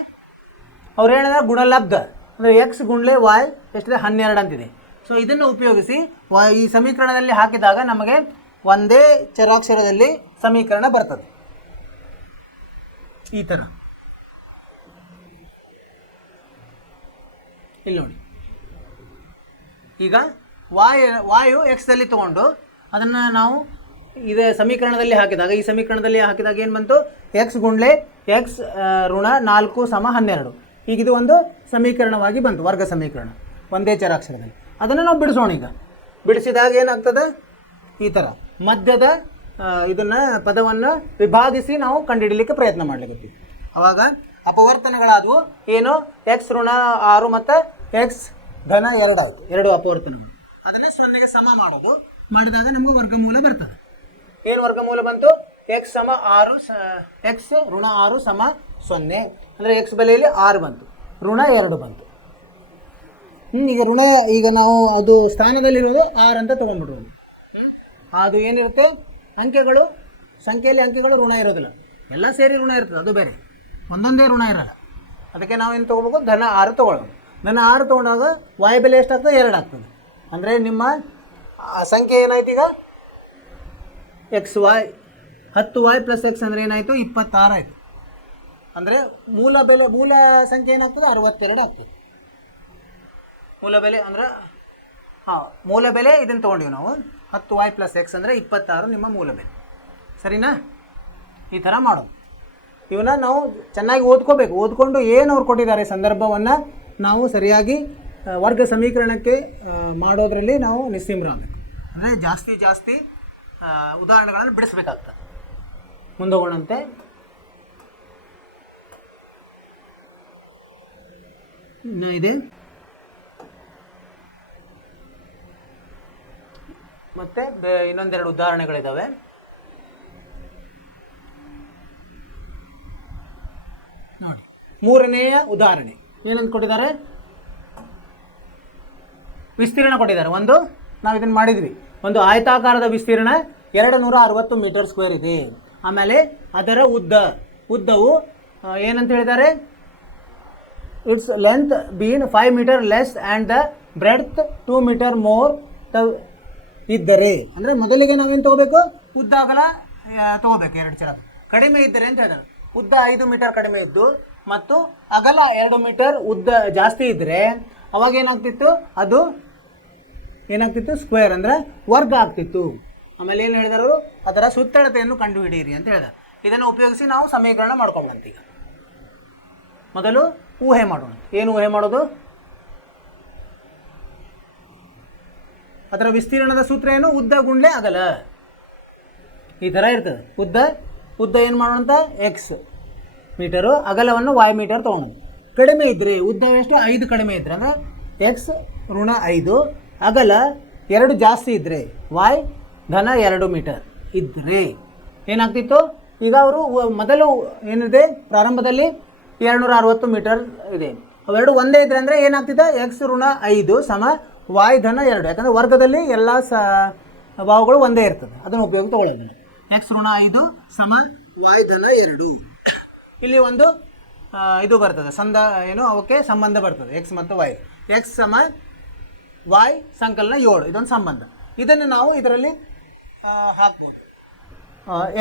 ಅವ್ರು ಹೇಳಿದ್ರೆ ಗುಣಲಬ್ಧ ಅಂದರೆ ಎಕ್ಸ್ ಗುಂಡ್ಲೆ y ಎಷ್ಟಿದೆ 12 ಅಂತಿದೆ. ಸೊ ಇದನ್ನು ಉಪಯೋಗಿಸಿ ಈ ಸಮೀಕರಣದಲ್ಲಿ ಹಾಕಿದಾಗ ನಮಗೆ ಒಂದೇ ಚರಾಕ್ಷರದಲ್ಲಿ ಸಮೀಕರಣ ಬರ್ತದೆ ಈ ಥರ. ಇಲ್ಲಿ ನೋಡಿ, ಈಗ ವಾಯು ಎಕ್ಸ್ದಲ್ಲಿ ತೊಗೊಂಡು ಅದನ್ನು ನಾವು ಇದೇ ಸಮೀಕರಣದಲ್ಲಿ ಹಾಕಿದಾಗ ಈ ಸಮೀಕರಣದಲ್ಲಿ ಹಾಕಿದಾಗ ಏನು ಬಂತು ಎಕ್ಸ್ ಗುಂಡ್ಲೆ ಎಕ್ಸ್ ಋಣ 4 ಸಮ 12. ಈಗ ಇದು ಒಂದು ಸಮೀಕರಣವಾಗಿ ಬಂತು, ವರ್ಗ ಸಮೀಕರಣ ಒಂದೇ ಚರಾಕ್ಷರದಲ್ಲಿ. ಅದನ್ನು ನಾವು ಬಿಡಿಸೋಣ. ಈಗ ಬಿಡಿಸಿದಾಗ ಏನಾಗ್ತದೆ ಈ ಥರ ಮಧ್ಯದ ಇದನ್ನು ಪದವನ್ನು ವಿಭಾಗಿಸಿ ನಾವು ಕಂಡುಹಿಡಲಿಕ್ಕೆ ಪ್ರಯತ್ನ ಮಾಡಲಿಕ್ಕೆ. ಆವಾಗ ಅಪವರ್ತನಗಳಾದವು ಏನು ಎಕ್ಸ್ ಋಣ 6 ಮತ್ತು ಎಕ್ಸ್ ಧನ 2 ಆಯಿತು, 2 ಅಪವರ್ತನಗಳು. ಅದನ್ನೇ 0ಗೆ ಸಮ ಮಾಡೋದು. ಮಾಡಿದಾಗ ನಮಗೆ ವರ್ಗಮೂಲ ಬರ್ತದೆ. ಏನು ವರ್ಗಮೂಲ ಬಂತು? ಎಕ್ಸ್ ಸಮ 6 ಎಕ್ಸ್ ಋಣ 6 ಸಮ 0 ಅಂದರೆ ಎಕ್ಸ್ ಬೆಲೆಯಲ್ಲಿ 6 ಬಂತು, ಋಣ 2 ಬಂತು. ಈಗ ನಾವು ಅದು ಸ್ಥಾನದಲ್ಲಿರೋದು 6 ಅಂತ ತೊಗೊಂಡ್ಬಿಡೋದು. ಅದು ಏನಿರುತ್ತೆ ಅಂಕೆಗಳು ಸಂಖ್ಯೆಯಲ್ಲಿ ಅಂಕೆಗಳು ಋಣ ಇರೋದಿಲ್ಲ, ಎಲ್ಲ ಸೇರಿ ಋಣ ಇರ್ತದೆ, ಅದು ಬೇರೆ ಒಂದೊಂದೇ ಋಣ ಇರಲ್ಲ. ಅದಕ್ಕೆ ನಾವೇನು ತೊಗೋಬೇಕು ಧನ 6 ತೊಗೊಳ್ಳೋದು. ಧನ 6 ತೊಗೊಂಡಾಗ ವಾಯ್ ಬೆಲೆ ಎಷ್ಟಾಗ್ತದೆ 2 ಆಗ್ತದೆ. ಅಂದರೆ ನಿಮ್ಮ ಸಂಖ್ಯೆ ಏನಾಯ್ತು ಈಗ XY 10y ಪ್ಲಸ್ ಎಕ್ಸ್ ಅಂದರೆ ಏನಾಯಿತು 26 ಆಯಿತು. ಅಂದರೆ ಮೂಲ ಸಂಖ್ಯೆ ಏನಾಗ್ತದೆ 62 ಆಗ್ತದೆ. ಮೂಲ ಬೆಲೆ ಅಂದರೆ ಮೂಲ ಬೆಲೆ ಇದನ್ನು ತೊಗೊಂಡಿವಿ ನಾವು 10y ಪ್ಲಸ್ ಎಕ್ಸ್ ಅಂದರೆ 26 ನಿಮ್ಮ ಮೂಲ ಬೆಲೆ, ಸರಿನಾ? ಈ ಥರ ಮಾಡೋದು. ಇವನ್ನ ನಾವು ಚೆನ್ನಾಗಿ ಓದ್ಕೋಬೇಕು. ಓದ್ಕೊಂಡು ಏನು ಅವ್ರು ಕೊಟ್ಟಿದ್ದಾರೆ ಸಂದರ್ಭವನ್ನು ನಾವು ಸರಿಯಾಗಿ ವರ್ಗ ಸಮೀಕರಣಕ್ಕೆ ಮಾಡೋದರಲ್ಲಿ ನಾವು ನಿಸ್ಸೀಮರಾಗಬೇಕು. ಅಂದರೆ ಜಾಸ್ತಿ ಉದಾಹರಣೆಗಳನ್ನು ಬಿಡಿಸ್ಬೇಕಾಗ್ತದೆ. ಮುಂದೋಗೋಣಂತೆ. ಇನ್ನು ಇದೆ ಮತ್ತು ಇನ್ನೊಂದೆರಡು ಉದಾಹರಣೆಗಳಿದ್ದಾವೆ. ನೋಡಿ, ಮೂರನೆಯ ಉದಾಹರಣೆ ಏನಂತ ಕೊಟ್ಟಿದ್ದಾರೆ, ವಿಸ್ತೀರ್ಣ ಕೊಟ್ಟಿದ್ದಾರೆ. ಒಂದು ನಾವು ಇದನ್ನು ಮಾಡಿದ್ವಿ, ಒಂದು ಆಯತಾಕಾರದ ವಿಸ್ತೀರ್ಣ 260 ಮೀಟರ್ ಸ್ಕ್ವೇರ್ ಇದೆ. ಆಮೇಲೆ ಅದರ ಉದ್ದವು ಏನಂತ ಹೇಳಿದ್ದಾರೆ, its length been 5 metre less and the breadth 2 metre more ಇದ್ದರೆ, ಅಂದರೆ ಮೊದಲಿಗೆ ನಾವೇನು ತೊಗೋಬೇಕು ಉದ್ದ ಅಗಲ ತೊಗೋಬೇಕು 2 ಚರ ಕಡಿಮೆ ಇದ್ದರೆ ಅಂತ ಹೇಳ್ತಾರೆ. ಉದ್ದ 5 ಮೀಟರ್ ಕಡಿಮೆ ಇದ್ದು ಮತ್ತು ಅಗಲ 2 ಮೀಟರ್ ಉದ್ದ ಜಾಸ್ತಿ ಇದ್ದರೆ ಅವಾಗ ಏನಾಗ್ತಿತ್ತು, ಅದು ಏನಾಗ್ತಿತ್ತು ಸ್ಕ್ವೇರ್ ಅಂದರೆ ವರ್ಗ ಆಗ್ತಿತ್ತು. ಆಮೇಲೆ ಏನು ಹೇಳಿದರು, ಅದರ ಸುತ್ತಳತೆಯನ್ನು ಕಂಡುಹಿಡಿಯಿರಿ ಅಂತ ಹೇಳಿದ್ದಾರೆ. ಇದನ್ನು ಉಪಯೋಗಿಸಿ ನಾವು ಸಮೀಕರಣ ಮಾಡ್ಕೊಳ್ಳೋಣ. ಈಗ ಮೊದಲು ಊಹೆ ಮಾಡೋಣ. ಏನು ಊಹೆ ಮಾಡೋದು? ಅದರ ವಿಸ್ತೀರ್ಣದ ಸೂತ್ರ ಏನು? ಉದ್ದ ಗುಂಡ್ಲೆ ಅಗಲ. ಈ ಥರ ಇರ್ತದೆ. ಉದ್ದ ಏನು ಮಾಡೋಣ ಅಂತ ಎಕ್ಸ್ ಮೀಟರು, ಅಗಲವನ್ನು ವಾಯ್ ಮೀಟರ್ ತೊಗೊಳೋದು. ಕಡಿಮೆ ಇದ್ದರೆ ಉದ್ದ ಎಷ್ಟು 5 ಕಡಿಮೆ ಇದ್ದರೆ ಅಂದರೆ ಎಕ್ಸ್ ಋಣ 5, ಅಗಲ 2 ಜಾಸ್ತಿ ಇದ್ದರೆ ವಾಯ್ ಘನ 2 ಮೀಟರ್ ಇದ್ದರೆ ಏನಾಗ್ತಿತ್ತು. ಈಗ ಅವರು ಮೊದಲು ಏನಿದೆ ಪ್ರಾರಂಭದಲ್ಲಿ 260 ಮೀಟರ್ ಇದೆ, ಅವೆರಡು ಒಂದೇ ಇದ್ರೆ ಅಂದರೆ ಏನಾಗ್ತಿದೆ ಎಕ್ಸ್ ಋಣ 5 ಸಮ ವಾಯ್ ಧನ 2. ಯಾಕಂದರೆ ವರ್ಗದಲ್ಲಿ ಎಲ್ಲ ಭಾವಗಳು ಒಂದೇ ಇರ್ತದೆ, ಅದನ್ನು ಉಪಯೋಗ ತೊಗೊಳ್ಳೋದಿಲ್ಲ. ಎಕ್ಸ್ ಋಣ 5 ಸಮ ವಾಯ್ ಧನ 2. ಇಲ್ಲಿ ಒಂದು ಇದು ಬರ್ತದೆ ಅವಕ್ಕೆ ಸಂಬಂಧ ಬರ್ತದೆ ಎಕ್ಸ್ ಮತ್ತು ವಾಯ್. ಎಕ್ಸ್ ಸಮ ವಾಯ್ ಸಂಕಲನ 7 ಇದೊಂದು ಸಂಬಂಧ. ಇದನ್ನು ನಾವು ಇದರಲ್ಲಿ ಹಾಕ್ಬೋದು.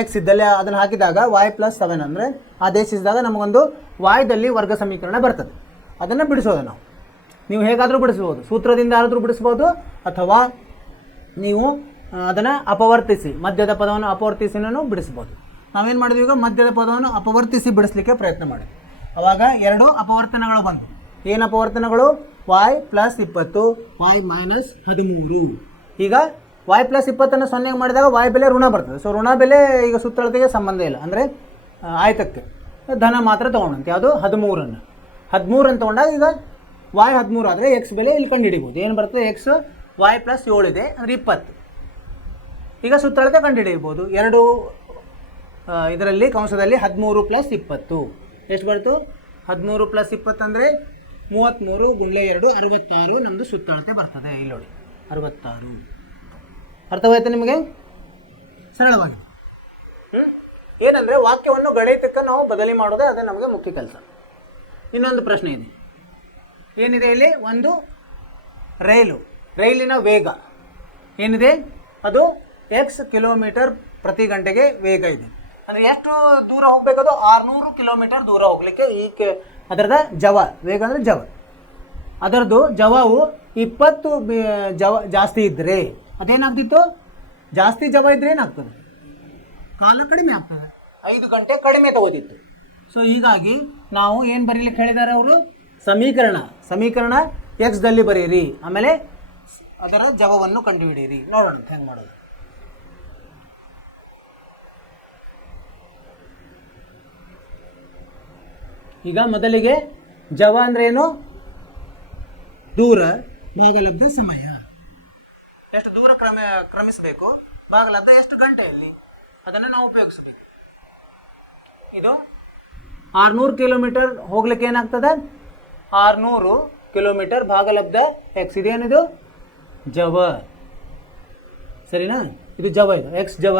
ಎಕ್ಸ್ ಇದ್ದಲ್ಲಿ ಅದನ್ನು ಹಾಕಿದಾಗ ವಾಯ್ ಪ್ಲಸ್ 7 ಅಂದರೆ ಆದೇಶಿಸಿದಾಗ ನಮಗೊಂದು ವಾಯ್ದಲ್ಲಿ ವರ್ಗ ಸಮೀಕರಣ ಬರ್ತದೆ. ಅದನ್ನು ಬಿಡಿಸೋದು ನೀವು ಹೇಗಾದರೂ ಬಿಡಿಸ್ಬೋದು, ಸೂತ್ರದಿಂದ ಆದರೂ ಬಿಡಿಸ್ಬೋದು, ಅಥವಾ ನೀವು ಅದನ್ನು ಅಪವರ್ತಿಸಿ ಮಧ್ಯದ ಪದವನ್ನು ಅಪವರ್ತಿಸಿನೂ ಬಿಡಿಸ್ಬೋದು. ನಾವೇನು ಮಾಡಿದ್ವಿ, ಈಗ ಮಧ್ಯದ ಪದವನ್ನು ಅಪವರ್ತಿಸಿ ಬಿಡಿಸ್ಲಿಕ್ಕೆ ಪ್ರಯತ್ನ ಮಾಡಿದ್ವಿ. ಆವಾಗ 2 ಅಪವರ್ತನಗಳು ಬಂತು. ಏನು ಅಪವರ್ತನಗಳು? Y plus 20 y minus 13. ಈಗ ವಾಯ್ ಪ್ಲಸ್ 20 0 ಮಾಡಿದಾಗ ವಾಯ್ ಬೆಲೆ ಋಣ ಬರ್ತದೆ. ಸೊ ಋಣ ಬೆಲೆ ಈಗ ಸುತ್ತಳತೆಗೆ ಸಂಬಂಧ ಇಲ್ಲ, ಅಂದರೆ ಆಯತಕ್ಕೆ ಧನ ಮಾತ್ರ ತೊಗೊಂಡಂತೆ. ಯಾವುದು 13 ಅಂತ ತೊಗೊಂಡಾಗ ಈಗ ವಾಯ್ 13 ಆದರೆ ಎಕ್ಸ್ ಬೆಲೆ ಇಲ್ಲಿ ಕಂಡು ಹಿಡಿಬೋದು. ಏನು ಬರ್ತದೆ, ಎಕ್ಸ್ ವಾಯ್ ಪ್ಲಸ್ 7 ಇದೆ ಅಂದರೆ 20. ಈಗ ಸುತ್ತಳತೆ ಕಂಡು ಹಿಡಿಯಬಹುದು. 2 ಇದರಲ್ಲಿ ಕಂಸದಲ್ಲಿ 13 ಪ್ಲಸ್ 20 ಎಷ್ಟು ಬರ್ತು? 13 ಪ್ಲಸ್ 20 ಅಂದರೆ 33 ಗುಂಡ್ಲೆ 2 66 ನಮ್ಮದು ಸುತ್ತಳತೆ ಬರ್ತದೆ. ಇಲ್ಲಿ ನೋಡಿ 66. ಅರ್ಥವಾಯ್ತು ನಿಮಗೆ? ಸರಳವಾಗಿದೆ. ಏನಂದರೆ ವಾಕ್ಯವನ್ನು ಗಣಿತಕ್ಕೆ ನಾವು ಬದಲಿ ಮಾಡೋದೇ ಅದೇ ನಮಗೆ ಮುಖ್ಯ ಕೆಲಸ. ಇನ್ನೊಂದು ಪ್ರಶ್ನೆ ಇದೆ. ಏನಿದೆ ಇಲ್ಲಿ? ಒಂದು ರೈಲಿನ ವೇಗ ಏನಿದೆ ಅದು ಎಕ್ಸ್ ಕಿಲೋಮೀಟರ್ ಪ್ರತಿ ಗಂಟೆಗೆ ವೇಗ ಇದೆ. ಅಂದರೆ ಎಷ್ಟು ದೂರ ಹೋಗಬೇಕದು? 600 ಕಿಲೋಮೀಟರ್ ದೂರ ಹೋಗಲಿಕ್ಕೆ ಅದರದ ವೇಗ ಅಂದರೆ ಅದರದ್ದು ಜವವು 20 ಜಾಸ್ತಿ ಇದ್ದರೆ ಅದೇನಾಗ್ತಿತ್ತು? ಜಾಸ್ತಿ ಇದ್ದರೆ ಏನಾಗ್ತದೆ? ಕಾಲ ಕಡಿಮೆ ಆಗ್ತದೆ, 5 ಗಂಟೆ ಕಡಿಮೆ ತಗೋತಿತ್ತು. ಸೊ ಹೀಗಾಗಿ ನಾವು ಏನು ಬರೀಲಿಕ್ಕೆ ಹೇಳಿದ್ದಾರೆ ಅವರು? ಸಮೀಕರಣ ಎಕ್ಸ್ದಲ್ಲಿ ಬರೀರಿ, ಆಮೇಲೆ ಅದರ ಜವವನ್ನು ಕಂಡುಹಿಡಿಯಿರಿ. ನೋಡೋಣ ಹೆಂಗೆ ಮಾಡೋದು. ಈಗ ಮೊದಲಿಗೆ ಜವ ಅಂದ್ರೆ ಏನು? ದೂರ ಭಾಗಲಬ್ಧ ಸಮಯ. ಎಷ್ಟು ದೂರ ಕ್ರಮಿಸಬೇಕು, ಭಾಗಲಬ್ಧ ಎಷ್ಟು ಗಂಟೆಯಲ್ಲಿ, ಅದನ್ನು ನಾವು ಉಪಯೋಗಿಸಬೇಕು. ಇದು 600 ಕಿಲೋಮೀಟರ್ ಹೋಗ್ಲಿಕ್ಕೆ ಏನಾಗ್ತದೆ? 600 ಕಿಲೋಮೀಟರ್ ಭಾಗಲಬ್ಧ ಎಕ್ಸ್. ಇದೇನಿದು? ಜವ. ಸರಿನಾ? ಇದು ಜವ, ಇದು ಎಕ್ಸ್ ಜವ.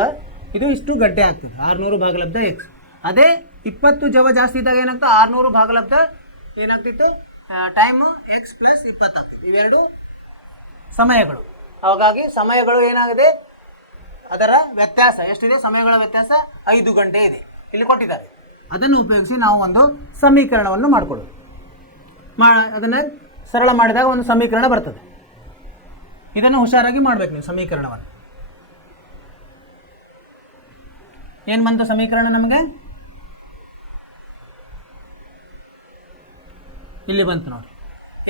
ಇದು ಇಷ್ಟು ಗಂಟೆ ಆಗ್ತದೆ 600 ಭಾಗಲಬ್ಧ ಎಕ್ಸ್. ಅದೇ 20 ಜವ ಜಾಸ್ತಿ ಇದ್ದಾಗ ಏನಾಗ್ತದೆ? 600 ಭಾಗಲಬ್ಧ ಏನಾಗ್ತಿತ್ತು? ಟೈಮು ಎಕ್ಸ್ ಪ್ಲಸ್ 20 ಆಗ್ತಿತ್ತು. ಇವೆರಡು ಸಮಯಗಳು. ಹಾಗಾಗಿ ಸಮಯಗಳು ಏನಾಗಿದೆ? ಅದರ ವ್ಯತ್ಯಾಸ ಎಷ್ಟಿದೆ? ಸಮಯಗಳ ವ್ಯತ್ಯಾಸ 5 ಗಂಟೆ ಇದೆ, ಇಲ್ಲಿ ಕೊಟ್ಟಿದ್ದಾರೆ. ಅದನ್ನು ಉಪಯೋಗಿಸಿ ನಾವು ಒಂದು ಸಮೀಕರಣವನ್ನು ಮಾಡಿಕೊಡೋದು. ಅದನ್ನು ಸರಳ ಮಾಡಿದಾಗ ಒಂದು ಸಮೀಕರಣ ಬರ್ತದೆ. ಇದನ್ನು ಹುಷಾರಾಗಿ ಮಾಡಬೇಕು ನೀವು ಸಮೀಕರಣವನ್ನು. ಏನು ಬಂತು ಸಮೀಕರಣ ನಮಗೆ? ಇಲ್ಲಿ ಬಂತು ನೋಡಿ,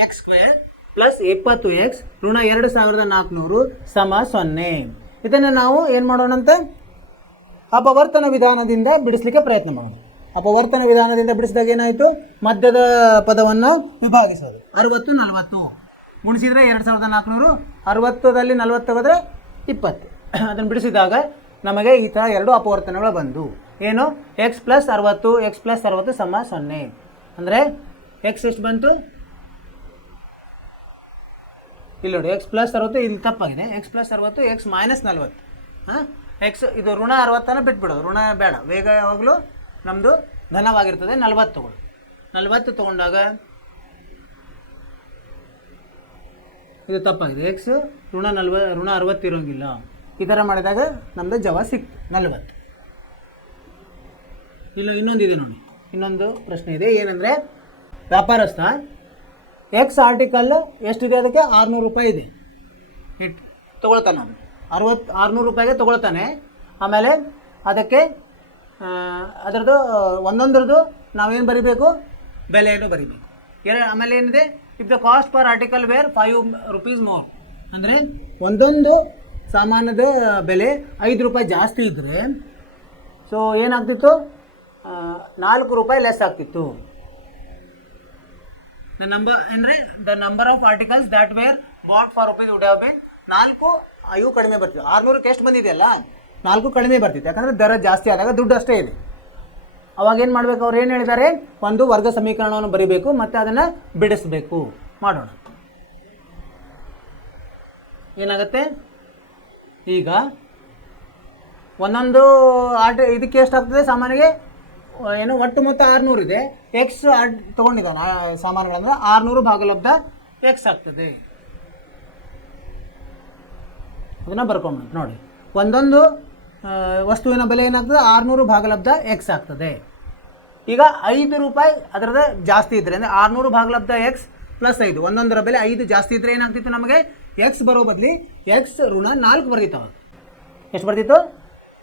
ಎಕ್ಸ್ ಸ್ಕ್ವೇರ್ ಪ್ಲಸ್ 20x ಋಣ 2400 ಸಮ 0. ಇದನ್ನು ನಾವು ಏನು ಮಾಡೋಣಂತೆ? ಅಪವರ್ತನ ವಿಧಾನದಿಂದ ಬಿಡಿಸಲಿಕ್ಕೆ ಪ್ರಯತ್ನ ಮಾಡೋಣ. ಅಪವರ್ತನ ವಿಧಾನದಿಂದ ಬಿಡಿಸಿದಾಗ ಏನಾಯಿತು? ಮಧ್ಯದ ಪದವನ್ನು ವಿಭಾಗಿಸೋದು. 60 40 ಗುಣಿಸಿದರೆ 2400, 60ದಲ್ಲಿ 40 ಹೋದರೆ 20. ಅದನ್ನು ಬಿಡಿಸಿದಾಗ ನಮಗೆ ಈ ಥರ 2 ಅಪವರ್ತನಗಳು ಬಂದು ಏನು? ಎಕ್ಸ್ ಪ್ಲಸ್ 60 ಸಮ 0. ಅಂದರೆ ಎಕ್ಸ್ ಎಷ್ಟು ಬಂತು? ಇಲ್ಲಿ ನೋಡಿ, ಎಕ್ಸ್ ಪ್ಲಸ್ 60 ಇಲ್ಲಿ ತಪ್ಪಾಗಿದೆ. X plus 60 X minus 40. X ಇದು ಋಣ 60 ಬಿಟ್ಬಿಡೋದು, ಋಣ ಬೇಡ. ವೇಗ ಯಾವಾಗಲೂ ನಮ್ಮದು ಧನವಾಗಿರ್ತದೆ. 40 ತಗೊಳ್ಳಿ. 40 ತೊಗೊಂಡಾಗ ಇದು ತಪ್ಪಾಗಿದೆ. ಎಕ್ಸ್ ಋಣ 60 ಇರೋಂಗಿಲ್ಲ. ಈ ಥರ ಮಾಡಿದಾಗ ನಮ್ಮದು ಜವ ಸಿಕ್ತು 40. ಇಲ್ಲ ಇನ್ನೊಂದಿದೆ ನೋಡಿ, ಇನ್ನೊಂದು ಪ್ರಶ್ನೆ ಇದೆ. ಏನಂದರೆ ವ್ಯಾಪಾರಸ್ಥ ಎಕ್ಸ್ ಆರ್ಟಿಕಲ್ ಎಷ್ಟಿದೆ? ಅದಕ್ಕೆ 600 ರೂಪಾಯಿ ಇದೆ, ತೊಗೊಳ್ತಾನೆ. 600 ರೂಪಾಯಿಗೆ ತೊಗೊಳ್ತಾನೆ. ಆಮೇಲೆ ಅದಕ್ಕೆ ಅದರದ್ದು ಒಂದೊಂದ್ರದ್ದು ನಾವೇನು ಬರಿಬೇಕು? ಬೆಲೆಯನ್ನು ಬರಿಬೇಕು. ಆಮೇಲೆ ಏನಿದೆ? If the cost per article were 5 rupees more, ಅಂದರೆ ಒಂದೊಂದು ಸಾಮಾನದ ಬೆಲೆ 5 ರೂಪಾಯಿ ಜಾಸ್ತಿ ಇದ್ದರೆ ಸೊ ಏನಾಗ್ತಿತ್ತು, 4 ರೂಪಾಯಿ ಲೆಸ್ ಆಗ್ತಿತ್ತು. The number of articles that were bought for rupees would have been 4 ಇವು ಕಡಿಮೆ ಬರ್ತಿತ್ತು. 600ಕ್ಕೆ ಎಷ್ಟು ಬಂದಿದೆಯಲ್ಲ 4 ಕಡಿಮೆ ಬರ್ತಿತ್ತು, ಯಾಕಂದರೆ ದರ ಜಾಸ್ತಿ ಆದಾಗ ದುಡ್ಡು ಅಷ್ಟೇ ಇದೆ. ಅವಾಗ ಏನು ಮಾಡಬೇಕು, ಅವ್ರು ಏನು ಹೇಳಿದ್ದಾರೆ, ಒಂದು ವರ್ಗ ಸಮೀಕರಣವನ್ನು ಬರೀಬೇಕು ಮತ್ತು ಅದನ್ನು ಬಿಡಿಸಬೇಕು. ಮಾಡೋಣ. ಏನಾಗುತ್ತೆ, ಈಗ ಒಂದೊಂದು ಇದಕ್ಕೆ ಎಷ್ಟಾಗ್ತದೆ, ಸಾಮಾನಿಗೆ ಏನು ಒಟ್ಟು ಮೊತ್ತ 600 ಇದೆ, ಎಕ್ಸ್ ತೊಗೊಂಡಿದ್ದಾನೆ ಸಾಮಾನುಗಳಂದ್ರೆ 600 ಭಾಗಲಬ್ಧ ಎಕ್ಸ್ ಆಗ್ತದೆ. ಅದನ್ನು ಬರ್ಕೊಂಬಿಡಿ ನೋಡಿ. ಒಂದೊಂದು ವಸ್ತುವಿನ ಬೆಲೆ ಏನಾಗ್ತದೆ, 600 ಭಾಗಲಬ್ಧ ಎಕ್ಸ್ ಆಗ್ತದೆ. ಈಗ 5 ರೂಪಾಯಿ ಅದರದ ಜಾಸ್ತಿ ಇದ್ದರೆ ಅಂದರೆ 600 ಭಾಗಲಬ್ಧ ಎಕ್ಸ್ ಪ್ಲಸ್ 5, ಒಂದೊಂದರ ಬೆಲೆ 5 ಜಾಸ್ತಿ ಇದ್ದರೆ ಏನಾಗ್ತಿತ್ತು, ನಮಗೆ ಎಕ್ಸ್ ಬರೋ ಬದಲಿ ಎಕ್ಸ್ ಋಣ 4 ಬರ್ತಿತ್ತು. ಅವಾಗ ಎಷ್ಟು ಬರ್ತಿತ್ತು,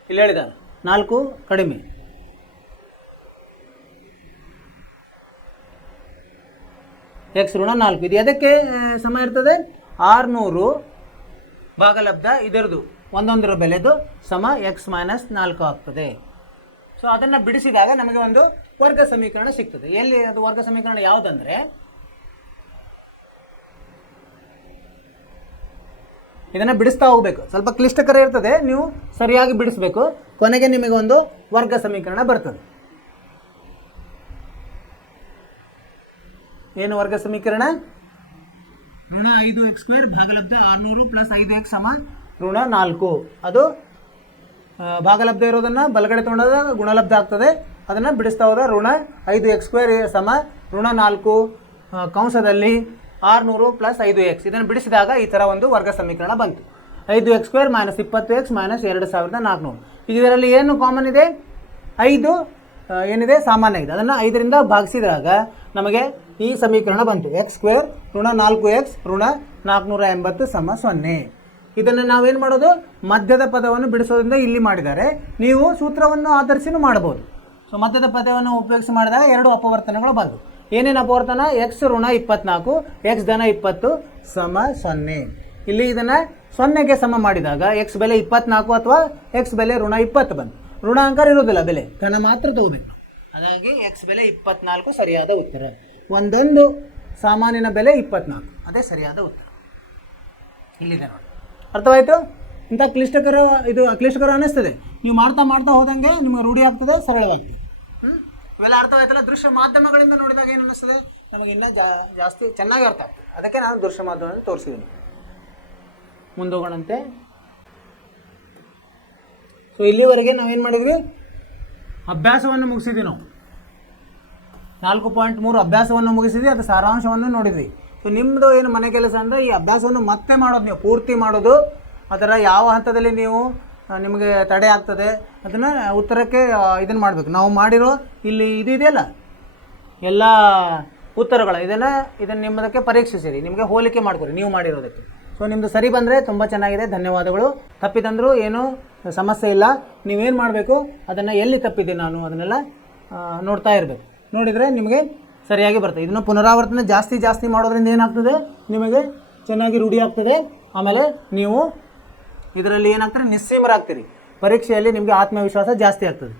ಇಲ್ಲಿ ಹೇಳಿದ 4 ಕಡಿಮೆ. ಎಕ್ಸ್ ಋಣ 4 ಇದು ಅದಕ್ಕೆ ಸಮ ಇರ್ತದೆ, 600 ಭಾಗಲಬ್ಧ ಇದರದು ಒಂದೊಂದರ ಬೆಲೆದು ಸಮ ಎಕ್ಸ್ ಮೈನಸ್ 4 ಆಗ್ತದೆ. ಸೊ ಅದನ್ನು ಬಿಡಿಸಿದಾಗ ನಮಗೆ ಒಂದು ವರ್ಗ ಸಮೀಕರಣ ಸಿಗ್ತದೆ. ಎಲ್ಲಿ ಅದು ವರ್ಗ ಸಮೀಕರಣ ಯಾವುದಂದರೆ, ಇದನ್ನು ಬಿಡಿಸ್ತಾ ಹೋಗಬೇಕು. ಸ್ವಲ್ಪ ಕ್ಲಿಷ್ಟಕರ ಇರ್ತದೆ, ನೀವು ಸರಿಯಾಗಿ ಬಿಡಿಸಬೇಕು. ಕೊನೆಗೆ ನಿಮಗೆ ಒಂದು ವರ್ಗ ಸಮೀಕರಣ ಬರ್ತದೆ. ಏನು ವರ್ಗ ಸಮೀಕರಣ, ಋಣ 5x² ಭಾಗಲಬ್ಧ 600 ಪ್ಲಸ್ 5x ಸಮ ಋಣ 4. ಅದು ಭಾಗಲಬ್ಧ ಇರೋದನ್ನು ಬಲಗಡೆ ತೊಗೊಂಡಾಗ ಗುಣಲಬ್ಧ ಆಗ್ತದೆ. ಅದನ್ನು ಬಿಡಿಸ್ತಾ ಹೋದ ಋಣ 5x² ಸಮ ಋಣ 4 ಕಂಸದಲ್ಲಿ 600 ಪ್ಲಸ್ 5x. ಇದನ್ನು ಬಿಡಿಸಿದಾಗ ಈ ಥರ ಒಂದು ವರ್ಗ ಸಮೀಕರಣ ಬಂತು. 5x² minus 20x minus 2400. ಈಗ ಇದರಲ್ಲಿ ಏನು ಕಾಮನ್ ಇದೆ, 5 ಏನಿದೆ ಸಾಮಾನ್ಯ ಇದೆ. ಅದನ್ನು 5ರಿಂದ ಭಾಗಿಸಿದಾಗ ನಮಗೆ ಈ ಸಮೀಕರಣ ಬಂತು. x² ಋಣ 4x ಋಣ 480 ಸಮ 0. ಇದನ್ನು ನಾವೇನು ಮಾಡೋದು, ಮಧ್ಯದ ಪದವನ್ನು ಬಿಡಿಸೋದ್ರಿಂದ ಇಲ್ಲಿ ಮಾಡಿದ್ದಾರೆ. ನೀವು ಸೂತ್ರವನ್ನು ಆಧರಿಸಿನೂ ಮಾಡ್ಬೋದು. ಸೊ ಮಧ್ಯದ ಪದವನ್ನು ಉಪಯೋಗಿಸಿ ಮಾಡಿದಾಗ 2 ಅಪವರ್ತನಗಳು ಬಂದು. ಏನೇನು ಅಪವರ್ತನ, ಎಕ್ಸ್ ಋಣ 24 ಎಕ್ಸ್ ಧನ 20 ಸಮ 0. ಇಲ್ಲಿ ಇದನ್ನು 0ಗೆ ಸಮ ಮಾಡಿದಾಗ ಎಕ್ಸ್ ಬೆಲೆ 24 ಅಥವಾ ಎಕ್ಸ್ ಬೆಲೆ ಋಣ 20 ಬಂತು. ಋಣಾಂಕಾರ ಇರೋದಿಲ್ಲ, ಬೆಲೆ ಘನ ಮಾತ್ರ ತಗೋಬೇಕು. ಹಾಗಾಗಿ ಎಕ್ಸ್ ಬೆಲೆ 24 ಸರಿಯಾದ ಉತ್ತರ. ಒಂದೊಂದು ಸಾಮಾನಿನ ಬೆಲೆ 24, ಅದೇ ಸರಿಯಾದ ಉತ್ತರ. ಇಲ್ಲಿದೆ ನೋಡಿ, ಅರ್ಥವಾಯಿತು. ಇಂಥ ಕ್ಲಿಷ್ಟಕರ ಅನ್ನಿಸ್ತದೆ. ನೀವು ಮಾಡ್ತಾ ಮಾಡ್ತಾ ಹೋದಂಗೆ ನಿಮಗೆ ರೂಢಿ ಆಗ್ತದೆ, ಸರಳವಾಗ್ತದೆ. ಇವೆಲ್ಲ ಅರ್ಥವಾಯ್ತಲ್ಲ. ದೃಶ್ಯ ಮಾಧ್ಯಮಗಳಿಂದ ನೋಡಿದಾಗ ಏನು ಅನ್ನಿಸ್ತದೆ, ನಮಗೆ ಇನ್ನೂ ಜಾಸ್ತಿ ಚೆನ್ನಾಗಿ ಅರ್ಥ ಆಗ್ತದೆ. ಅದಕ್ಕೆ ನಾನು ದೃಶ್ಯ ಮಾಧ್ಯಮದಲ್ಲಿ ತೋರಿಸಿದ್ದೀನಿ. ಮುಂದೋಗೋಣಂತೆ. ಸೊ ಇಲ್ಲಿವರೆಗೆ ನಾವೇನು ಮಾಡಿದ್ವಿ, ಅಭ್ಯಾಸವನ್ನು ಮುಗಿಸಿದ್ವಿ. ನಾವು 4.3 ಅಭ್ಯಾಸವನ್ನು ಮುಗಿಸಿದ್ವಿ, ಅದು ಸಾರಾಂಶವನ್ನು ನೋಡಿದ್ವಿ. ಸೊ ನಿಮ್ಮದು ಏನು ಮನೆ ಕೆಲಸ ಅಂದರೆ ಈ ಅಭ್ಯಾಸವನ್ನು ಮತ್ತೆ ಮಾಡೋದು, ನೀವು ಪೂರ್ತಿ ಮಾಡೋದು. ಅದರ ಯಾವ ಹಂತದಲ್ಲಿ ನೀವು ನಿಮಗೆ ತಡೆ ಆಗ್ತದೆ ಅದನ್ನು ಉತ್ತರಕ್ಕೆ ಇದನ್ನು ಮಾಡಬೇಕು. ನಾವು ಮಾಡಿರೋ ಇಲ್ಲಿ ಇದು ಇದೆಯಲ್ಲ ಎಲ್ಲ ಉತ್ತರಗಳು, ಇದನ್ನು ನಿಮ್ಮದಕ್ಕೆ ಪರೀಕ್ಷಿಸಿರಿ, ನಿಮಗೆ ಹೋಲಿಕೆ ಮಾಡ್ಕೊರಿ ನೀವು ಮಾಡಿರೋದಕ್ಕೆ. ಸೊ ನಿಮ್ಮದು ಸರಿ ಬಂದರೆ ತುಂಬ ಚೆನ್ನಾಗಿದೆ, ಧನ್ಯವಾದಗಳು. ತಪ್ಪಿದಂದರೂ ಏನೂ ಸಮಸ್ಯೆ ಇಲ್ಲ. ನೀವೇನು ಮಾಡಬೇಕು, ಅದನ್ನು ಎಲ್ಲಿ ತಪ್ಪಿದೆ ನಾನು ಅದನ್ನೆಲ್ಲ ನೋಡ್ತಾ ಇರಬೇಕು. ನೋಡಿದರೆ ನಿಮಗೆ ಸರಿಯಾಗಿ ಬರ್ತದೆ. ಇದನ್ನು ಪುನರಾವರ್ತನೆ ಜಾಸ್ತಿ ಮಾಡೋದ್ರಿಂದ ಏನಾಗ್ತದೆ, ನಿಮಗೆ ಚೆನ್ನಾಗಿ ರೂಢಿ ಆಗ್ತದೆ. ಆಮೇಲೆ ನೀವು ಇದರಲ್ಲಿ ಏನಾಗ್ತಾರೆ, ನಿಸ್ಸೀಮರಾಗ್ತೀರಿ. ಪರೀಕ್ಷೆಯಲ್ಲಿ ನಿಮಗೆ ಆತ್ಮವಿಶ್ವಾಸ ಜಾಸ್ತಿ ಆಗ್ತದೆ.